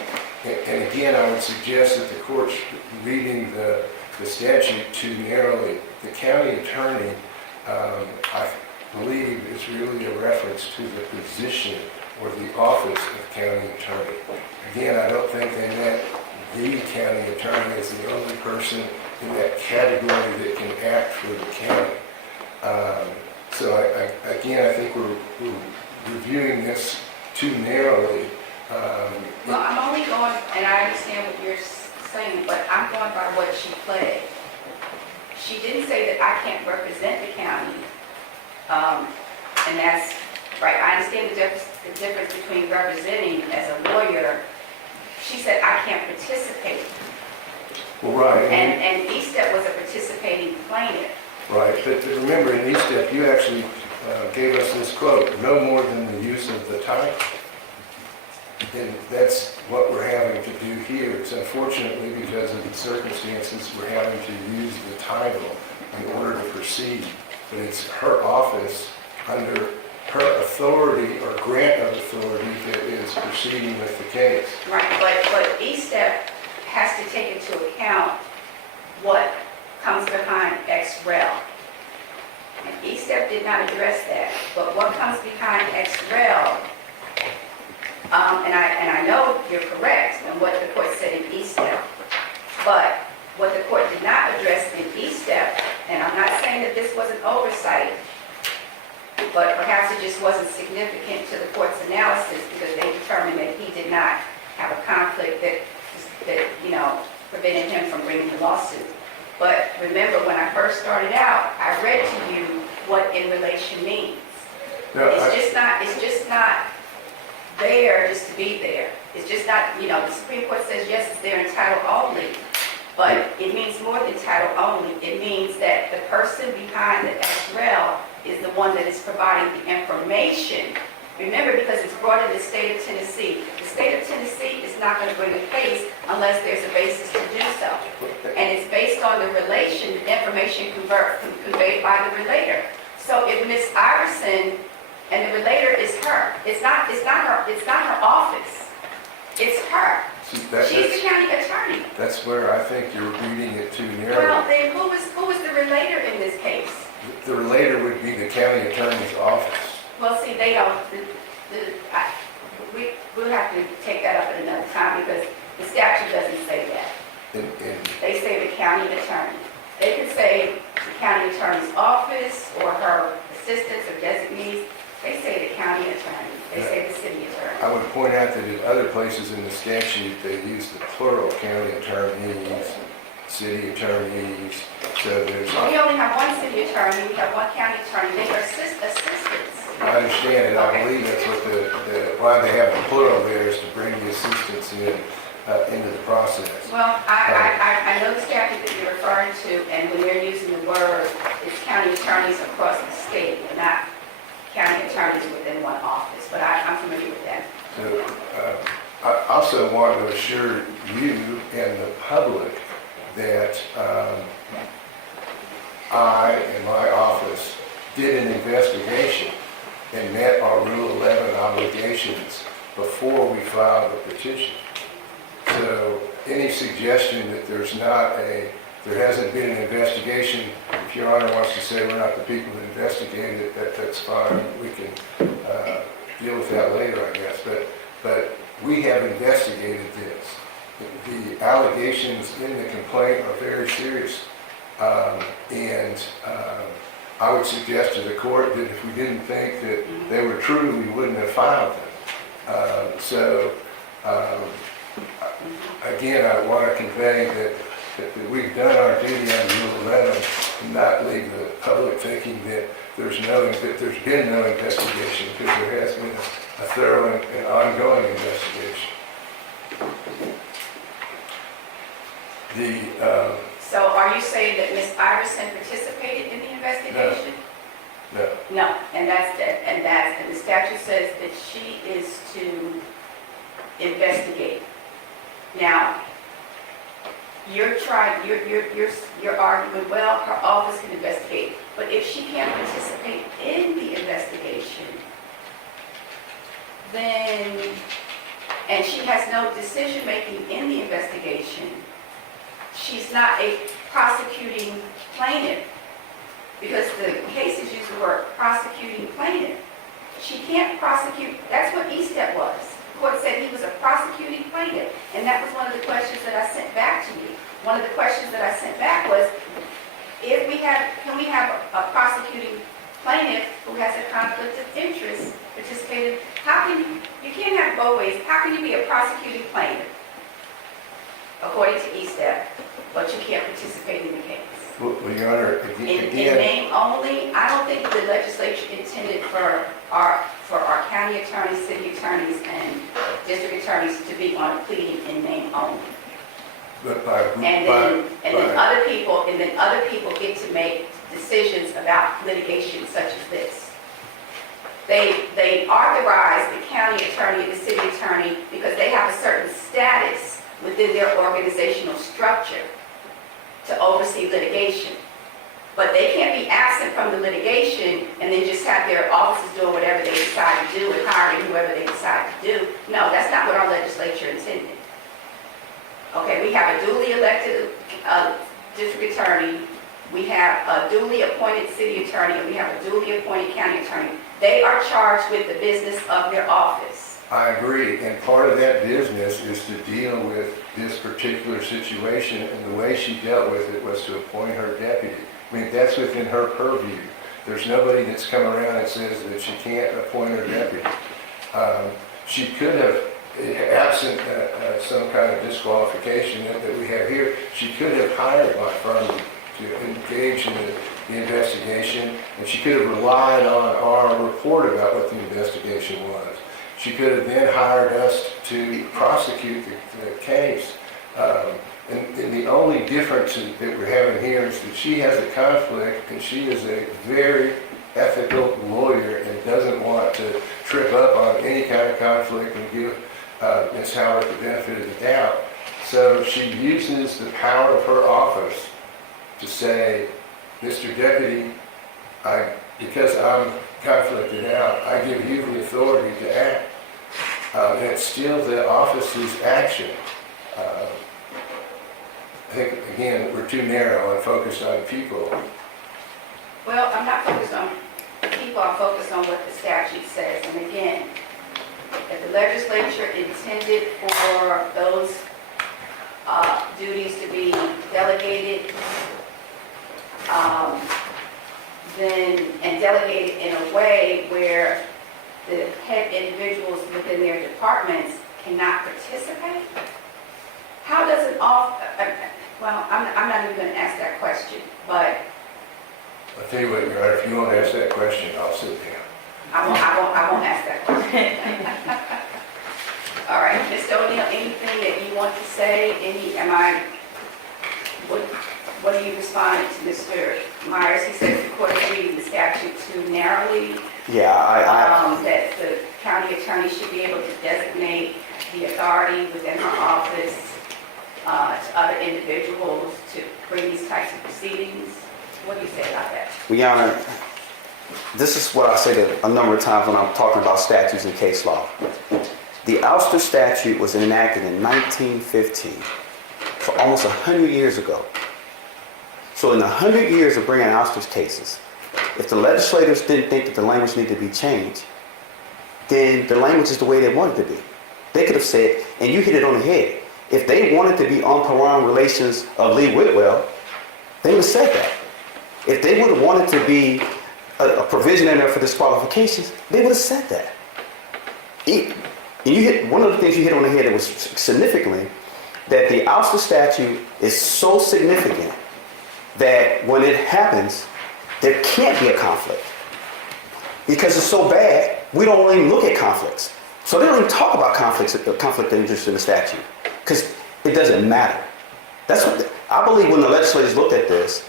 And again, I would suggest that the court's reading the the statute too narrowly. The county attorney, I believe, is really a reference to the position or the office of county attorney. Again, I don't think they meant the county attorney as the only person in that category that can act for the county. So again, I think we're reviewing this too narrowly. Well, I'm only going, and I understand what you're saying, but I'm going by what she played. She didn't say that I can't represent the county, and that's right. I understand the difference between representing as a lawyer. She said I can't participate. Well, right. And ESTEP was a participating plaintiff. Right, but remember, in ESTEP, you actually gave us this quote, no more than the use of the title. And that's what we're having to do here. It's unfortunately, because of the circumstances, we're having to use the title in order to proceed. But it's her office, under her authority or grant of authority, that is proceeding with the case. Right, but ESTEP has to take into account what comes behind ex-rel. And ESTEP did not address that, but what comes behind ex-rel, and I know you're correct in what the court said in ESTEP, but what the court did not address in ESTEP, and I'm not saying that this was an oversight, but perhaps it just wasn't significant to the court's analysis because they determined that he did not have a conflict that prevented him from bringing the lawsuit. But remember, when I first started out, I read to you what in relation means. No, It's just not there just to be there. It's just not, the Supreme Court says, yes, it's there in title only, but it means more than title only. It means that the person behind the ex-rel is the one that is providing the information. Remember, because it's brought in the state of Tennessee. The state of Tennessee is not going to bring a case unless there's a basis to do so. And it's based on the relation, the information conveyed by the relator. So if Ms. Iverson and the relator is her, it's not her office. It's her. She's the county attorney. That's where I think you're reading it too narrowly. Well, then who is the relator in this case? The relator would be the county attorney's office. Well, see, they don't, we'll have to take that up at another time because the statute doesn't say that. They say the county attorney. They could say the county attorney's office or her assistants or designees. They say the county attorney. They say the city attorney. I would point out that in other places in the statute, they use the plural, county attorneys, city attorneys. So there's. We only have one city attorney. We have one county attorney. They are assistants. I understand it. I believe that's what why they have the plural there is to bring the assistants into the process. Well, I know the statute that you're referring to, and when they're using the word, it's county attorneys across the state, and not county attorneys within one office, but I'm familiar with that. So I also want to assure you and the public that I and my office did an investigation and met our Rule 11 obligations before we filed the petition. So any suggestion that there hasn't been an investigation, if Your Honor wants to say we're not the people that investigated it, that's fine. We can deal with that later, I guess. But we have investigated this. The allegations in the complaint are very serious. And I would suggest to the court that if we didn't think that they were true, we wouldn't have filed them. Again, I want to convey that we've done our duty on Rule 11 and not leave the public thinking that there's been no investigation, because there has been a thorough and ongoing investigation. So are you saying that Ms. Iverson participated in the investigation? No. No, and the statute says that she is to investigate. Now, you're arguing, well, her office can investigate, but if she can't participate in the investigation, then, and she has no decision-making in the investigation, she's not prosecuting plaintiff, because the cases use the word prosecuting plaintiff. She can't prosecute, that's what E-step was. The court said he was a prosecuting plaintiff, and that was one of the questions that I sent back to you. One of the questions that I sent back was, can we have a prosecuting plaintiff who has a conflict of interest participated? You can't have both ways. How can you be a prosecuting plaintiff, according to E-step, but you can't participate in the case? Well, Your Honor, In again, name only, I don't think the legislature intended for our county attorneys, city attorneys, and district attorneys to be on a pleading in name only. but And then other people get to make decisions about litigation such as this. They authorize the county attorney and the city attorney because they have a certain status within their organizational structure to oversee litigation. But they can't be absent from the litigation and then just have their offices doing whatever they decide to do and hiring whoever they decide to do. No, that's not what our legislature intended. Okay, we have a duly elected district attorney, we have a duly appointed city attorney, and we have a duly appointed county attorney. They are charged with the business of their office. I agree, and part of that business is to deal with this particular situation, and the way she dealt with it was to appoint her deputy. I mean, that's within her purview. There's nobody that's come around and says that she can't appoint her deputy. She could have, absent some kind of disqualification that we have here, she could have hired my firm to engage in the investigation, and she could have relied on our report about what the investigation was. She could have then hired us to prosecute the case. And the only difference that we're having here is that she has a conflict, and she is a very ethical lawyer and doesn't want to trip up on any kind of conflict and give Ms. Halbert the benefit of the doubt. So she uses the power of her office to say, Mr. Deputy, because I'm conflicted out, I give you the authority to act. And it's still the office's action. I think, again, we're too narrow and focused on people. Well, I'm not focused on people, I'm focused on what the statute says. And again, if the legislature intended for those duties to be delegated, and delegated in a way where the head individuals within their departments cannot participate, how does it well, I'm not even going to ask that question, but I'll tell you what, Your Honor, if you won't ask that question, I'll sit down. I won't ask that question. All right, Mr. O'Neill, anything that you want to say? What are you responding to Mr. Myers? He says the court is reading the statute too narrowly. Yeah, That the county attorney should be able to designate the authority within her office to other individuals to bring these types of proceedings. What do you say about that? Well, Your Honor, this is what I say a number of times when I'm talking about statutes and case law. The ouster statute was enacted in 1915, so almost 100 years ago. So in 100 years of bringing ouster cases, if the legislators didn't think that the language needed to be changed, then the language is the way they wanted it to be. They could have said, and you hit it on the head, if they wanted to be on parole relations of Lee Whitwell, they would have said that. If they would have wanted to be a provision in there for disqualifications, they would have said that. And you hit one of the things you hit on the head that was significantly that the ouster statute is so significant that when it happens, there can't be a conflict. Because it's so bad, we don't even look at conflicts. So they don't even talk about conflict of interest in the statute, because it doesn't matter. That's what I believe when the legislators looked at this,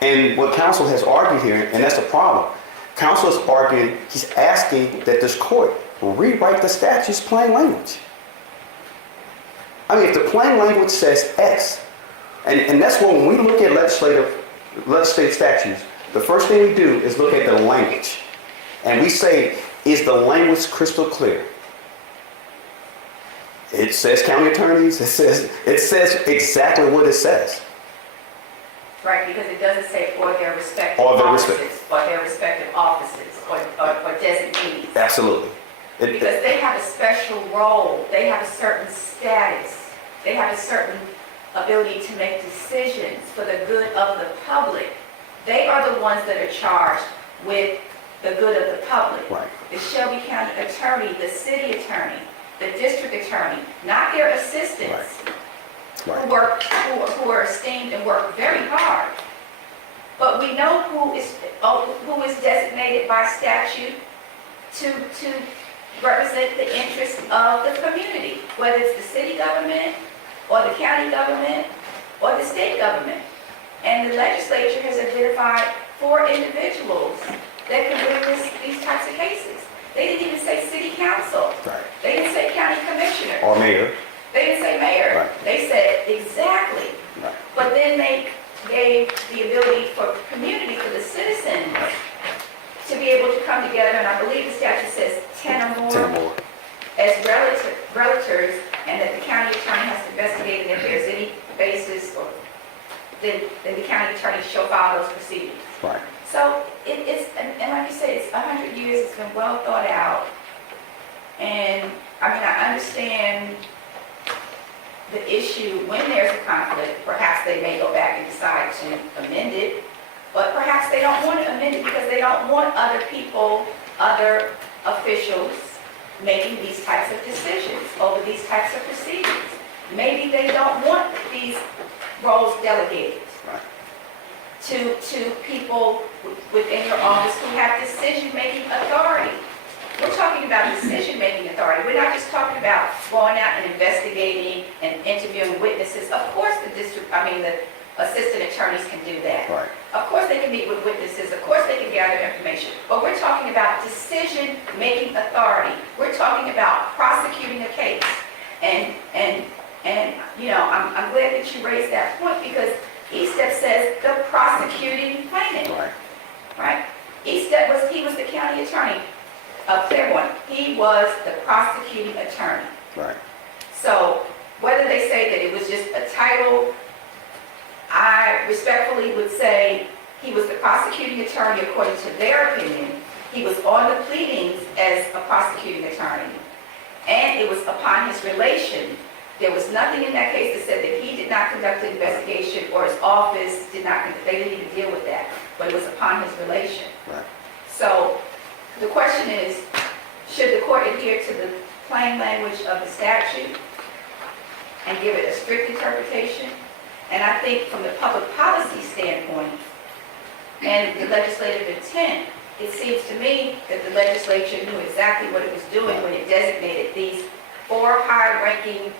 and what counsel has argued here, and that's the problem. Counsel is arguing, he's asking that this court rewrite the statute's plain language. I mean, if the plain language says X, and that's when we look at legislative statutes, the first thing we do is look at the language. And we say, is the language crystal clear? It says county attorneys, it says exactly what it says. Right, because it doesn't say or their respective Or their offices, or their respective offices, or designees. Absolutely. Because they have a special role, they have a certain status, they have a certain ability to make decisions for the good of the public. They are the ones that are charged with the good of the public. Right. The Shelby County attorney, the city attorney, the district attorney, not their assistants, Right. who are esteemed and work very hard. But we know who is designated by statute to represent the interests of the community, whether it's the city government, or the county government, or the state government. And the legislature has identified 4 individuals that can bring these types of cases. They didn't even say city council. Right. They didn't say county commissioner. Or mayor. They didn't say mayor. Right. They said exactly. Right. But then they gave the ability for community, for the citizens, to be able to come together, and I believe the statute says 10 or more, 10 or more. as realtors, and that the county attorney has to investigate, and if there's any basis, or then the county attorney shall file those proceedings. Right. So and like you said, it's 100 years, it's been well thought out. And I mean, I understand the issue when there's a conflict. Perhaps they may go back and decide to amend it, but perhaps they don't want to amend it because they don't want other people, other officials making these types of decisions over these types of proceedings. Maybe they don't want these roles delegated Right. to people within your office who have decision-making authority. We're talking about decision-making authority. We're not just talking about going out and investigating and interviewing witnesses. Of course, the assistant attorneys can do that. Right. Of course, they can meet with witnesses. Of course, they can gather information. But we're talking about decision-making authority. We're talking about prosecuting a case. And you know, I'm glad that you raised that point, because E-Step says the prosecuting plaintiff. Right. Right? E-Step he was the county attorney of Claiborne. He was the prosecuting attorney. Right. So whether they say that it was just a title, I respectfully would say he was the prosecuting attorney according to their opinion. He was on the pleadings as a prosecuting attorney. And it was upon his relation. There was nothing in that case that said that he did not conduct an investigation or his office did not, they didn't even deal with that. But it was upon his relation. Right. So the question is, should the court adhere to the plain language of the statute and give it a strict interpretation? And I think from the public policy standpoint and the legislative intent, it seems to me that the legislature knew exactly what it was doing when it designated these 4 high-ranking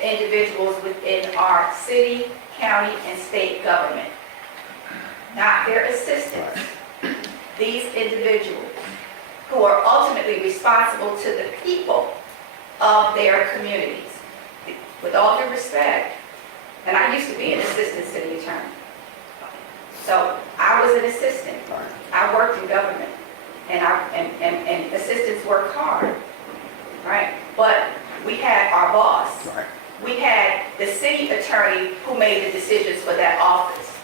individuals within our city, county, and state government. Not their assistants. These individuals who are ultimately responsible to the people of their communities. With all due respect, and I used to be an assistant city attorney. So I was an assistant. Right. I worked in government, and assistants work hard, right? But we had our boss. Right. We had the city attorney who made the decisions for that office.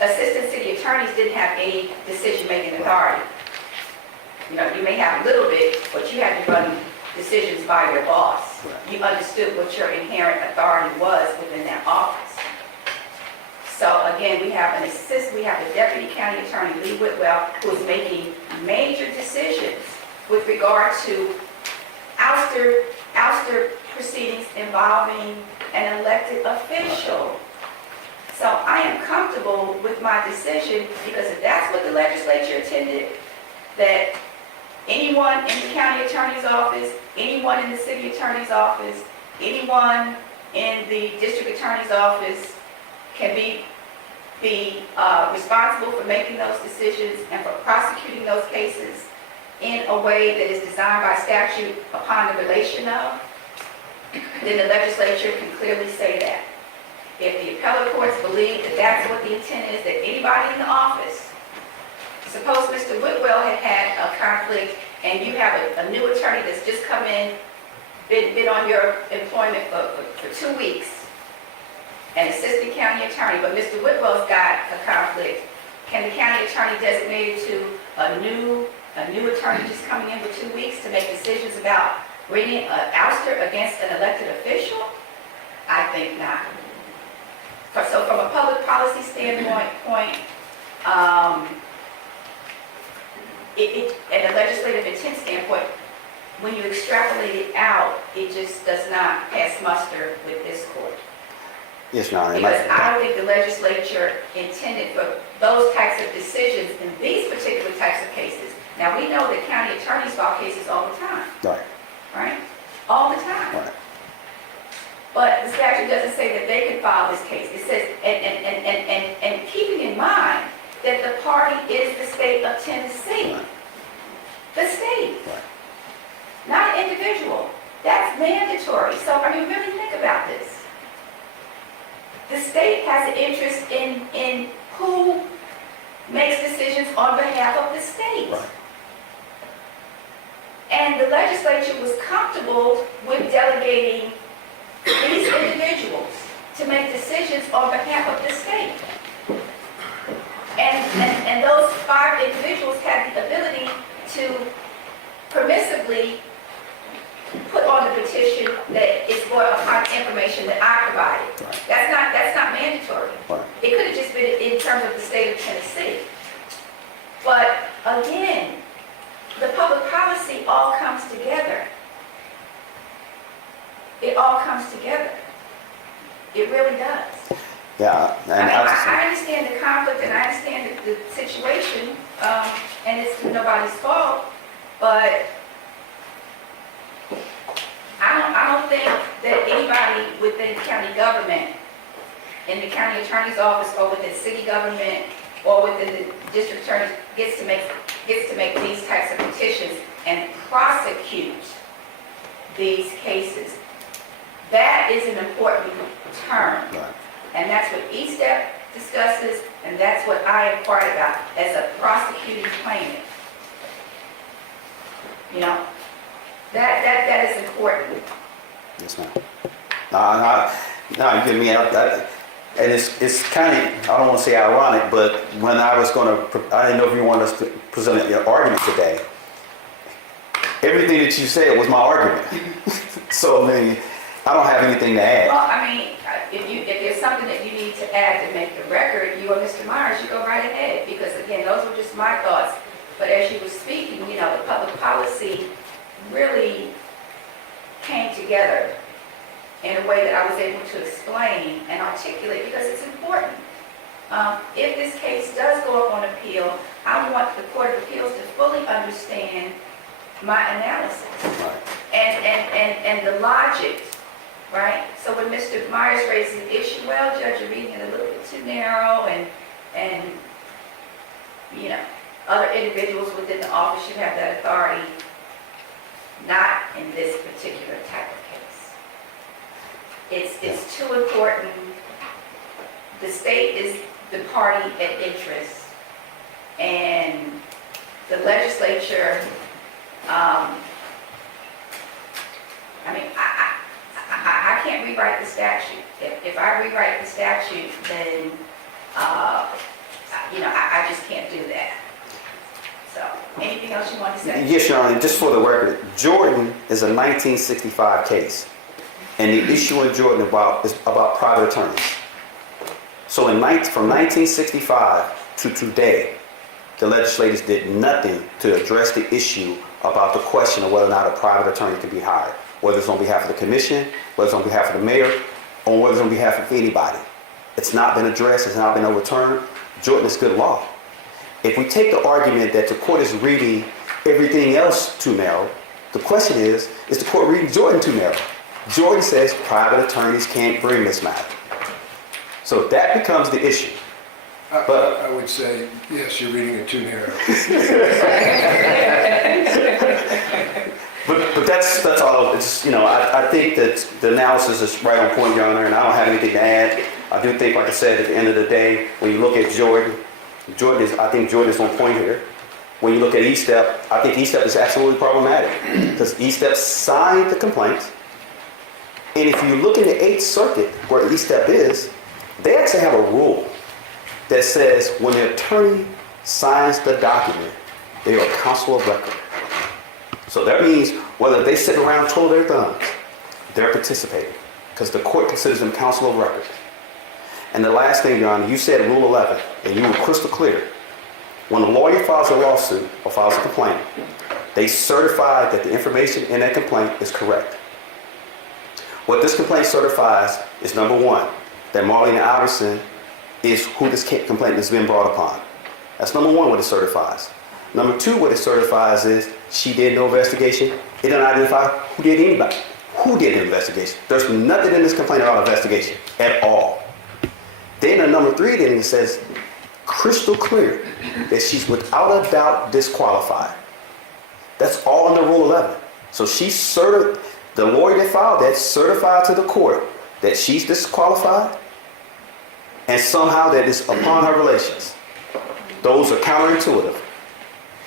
Assistant city attorneys didn't have any decision-making authority. You know, you may have a little bit, but you had to run decisions by your boss. Right. You understood what your inherent authority was within that office. So again, we have a deputy county attorney, Lee Whitwell, who is making major decisions with regard to ouster proceedings involving an elected official. So I am comfortable with my decision, because if that's what the legislature intended, that anyone in the county attorney's office, anyone in the city attorney's office, anyone in the district attorney's office can be responsible for making those decisions and for prosecuting those cases in a way that is designed by statute upon the relation of, then the legislature can clearly say that. If the appellate courts believe that that's what the intent is, that anybody in the office, suppose Mr. Whitwell had a conflict and you have a new attorney that's just come in, been on your employment for 2 weeks, an assistant county attorney, but Mr. Whitwell's got a conflict. Can the county attorney designate it to a new attorney just coming in for 2 weeks to make decisions about bringing an ouster against an elected official? I think not. So from a public policy standpoint, and a legislative intent standpoint, when you extrapolate it out, it just does not pass muster with this court. Yes, Your Honor. Because I don't think the legislature intended for those types of decisions in these particular types of cases. Now, we know that county attorneys file cases all the time, Right, right? All the time. right. But the statute doesn't say that they can file this case. It says, and keeping in mind that the party is the state of Tennessee. Right. The state, Right. not an individual. That's mandatory. So, I mean, really think about this. The state has an interest in who makes decisions on behalf of the state. Right. And the legislature was comfortable with delegating these individuals to make decisions on behalf of the state. And those 5 individuals had the ability to permissively put on the petition that it's going upon information that I provided. Right. That's not mandatory. Right. It could have just been in terms of the state of Tennessee. But again, the public policy all comes together. It all comes together. It really does. Yeah, and I understand the conflict and I understand the situation, and it's nobody's fault, but I don't think that anybody within county government, in the county attorney's office or within city government or within the district attorney gets to make these types of petitions and prosecute these cases. That is an important term. Right. And that's what E-Step discusses, and that's what I inquired about as a prosecuting claimant. You know, that is important. Yes, ma'am. No, you get me out that. And it's kind of, I don't want to say ironic, but when I was going to, I didn't know if you wanted us to present your argument today. Everything that you said was my argument. So, I mean, I don't have anything to add. Well, I mean, if there's something that you need to add to make the record, you or Mr. Myers, you go right ahead, because again, those were just my thoughts. But as you were speaking, you know, the public policy really came together in a way that I was able to explain and articulate, because it's important. If this case does go up on appeal, I want the Court of Appeals to fully understand my analysis Right. and the logic. Right? So when Mr. Myers raises the issue, well, Judge, you're reading it a little bit too narrow, and you know, other individuals within the office should have that authority. Not in this particular type of case. It's too important. The state is the party at interest, and the legislature, I mean, I can't rewrite the statute. If I rewrite the statute, then, you know, I just can't do that. So, anything else you want to say? Yes, Your Honor, just for the record, Jordan is a 1965 case. And the issue in Jordan is about private attorneys. So from 1965 to today, the legislators did nothing to address the issue about the question of whether or not a private attorney can be hired. Whether it's on behalf of the commission, whether it's on behalf of the mayor, or whether it's on behalf of anybody. It's not been addressed, it's not been overturned. Jordan is good law. If we take the argument that the court is reading everything else too narrow, the question is the court reading Jordan too narrow? Jordan says private attorneys can't bring this matter. So that becomes the issue. But I would say, yes, you're reading it too narrow. But that's all. It's, you know, I think that the analysis is right on point, Your Honor, and I don't have anything to add. I do think, like I said, at the end of the day, when you look at Jordan I think Jordan is on point here. When you look at E-Step, I think E-Step is absolutely problematic because E-Step signed the complaint. And if you look in the 8th Circuit, where E-Step is, They actually have a rule that says when the attorney signs the document, they are counsel of record. So that means whether they sit around twiddling their thumbs, they're participating because the court considers them counsel of record. And the last thing, Your Honor, you said Rule 11, and you were crystal clear. When a lawyer files a lawsuit or files a complaint, they certify that the information in that complaint is correct. What this complaint certifies is, number one, that Marlene Alderson is who this complaint has been brought upon. That's number one, what it certifies. Number two, what it certifies is she did no investigation. It didn't identify who did anybody. Who did the investigation? There's nothing in this complaint about investigation at all. Then in number three, then it says crystal clear that she's without a doubt disqualified. That's all under Rule 11. So the lawyer that filed that certified to the court that she's disqualified and somehow that is upon her relations. Those are counterintuitive.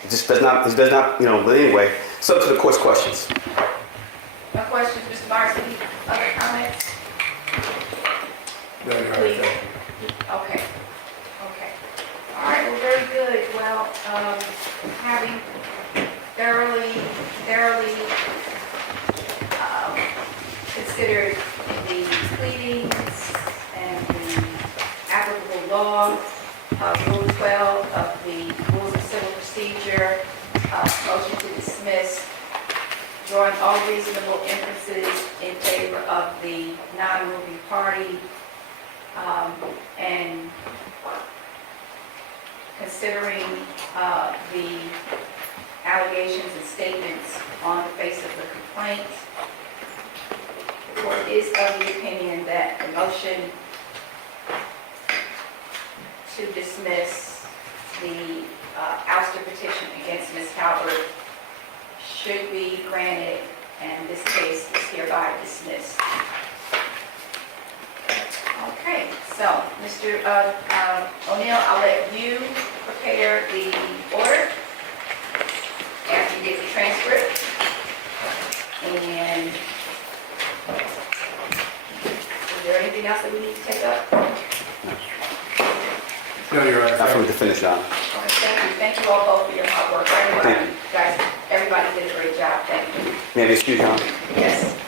It just does not, but anyway, it's up to the court's questions. No questions, Mr. Myers, any other comments? No, Your Honor, Please. thank you. Okay. All right, well, very good. Well, having thoroughly considered the pleadings and the applicable law of Rule 12 of the Rules of Civil Procedure, motion to dismiss, drawing all reasonable inferences in favor of the non-moving party, and considering the allegations and statements on the face of the complaint, the court is of the opinion that the motion to dismiss the ouster petition against Ms. Halbert should be granted, and this case is hereby dismissed. Okay, so Mr. O'Neill, I'll let you prepare the order after you get the transcript. And is there anything else that we need to take up? No, Your Honor. Not for me to finish, Your Honor. Okay, thank you all both for your hard work. Everybody did a great job. Thank you. May I be excused, Your Honor? Yes.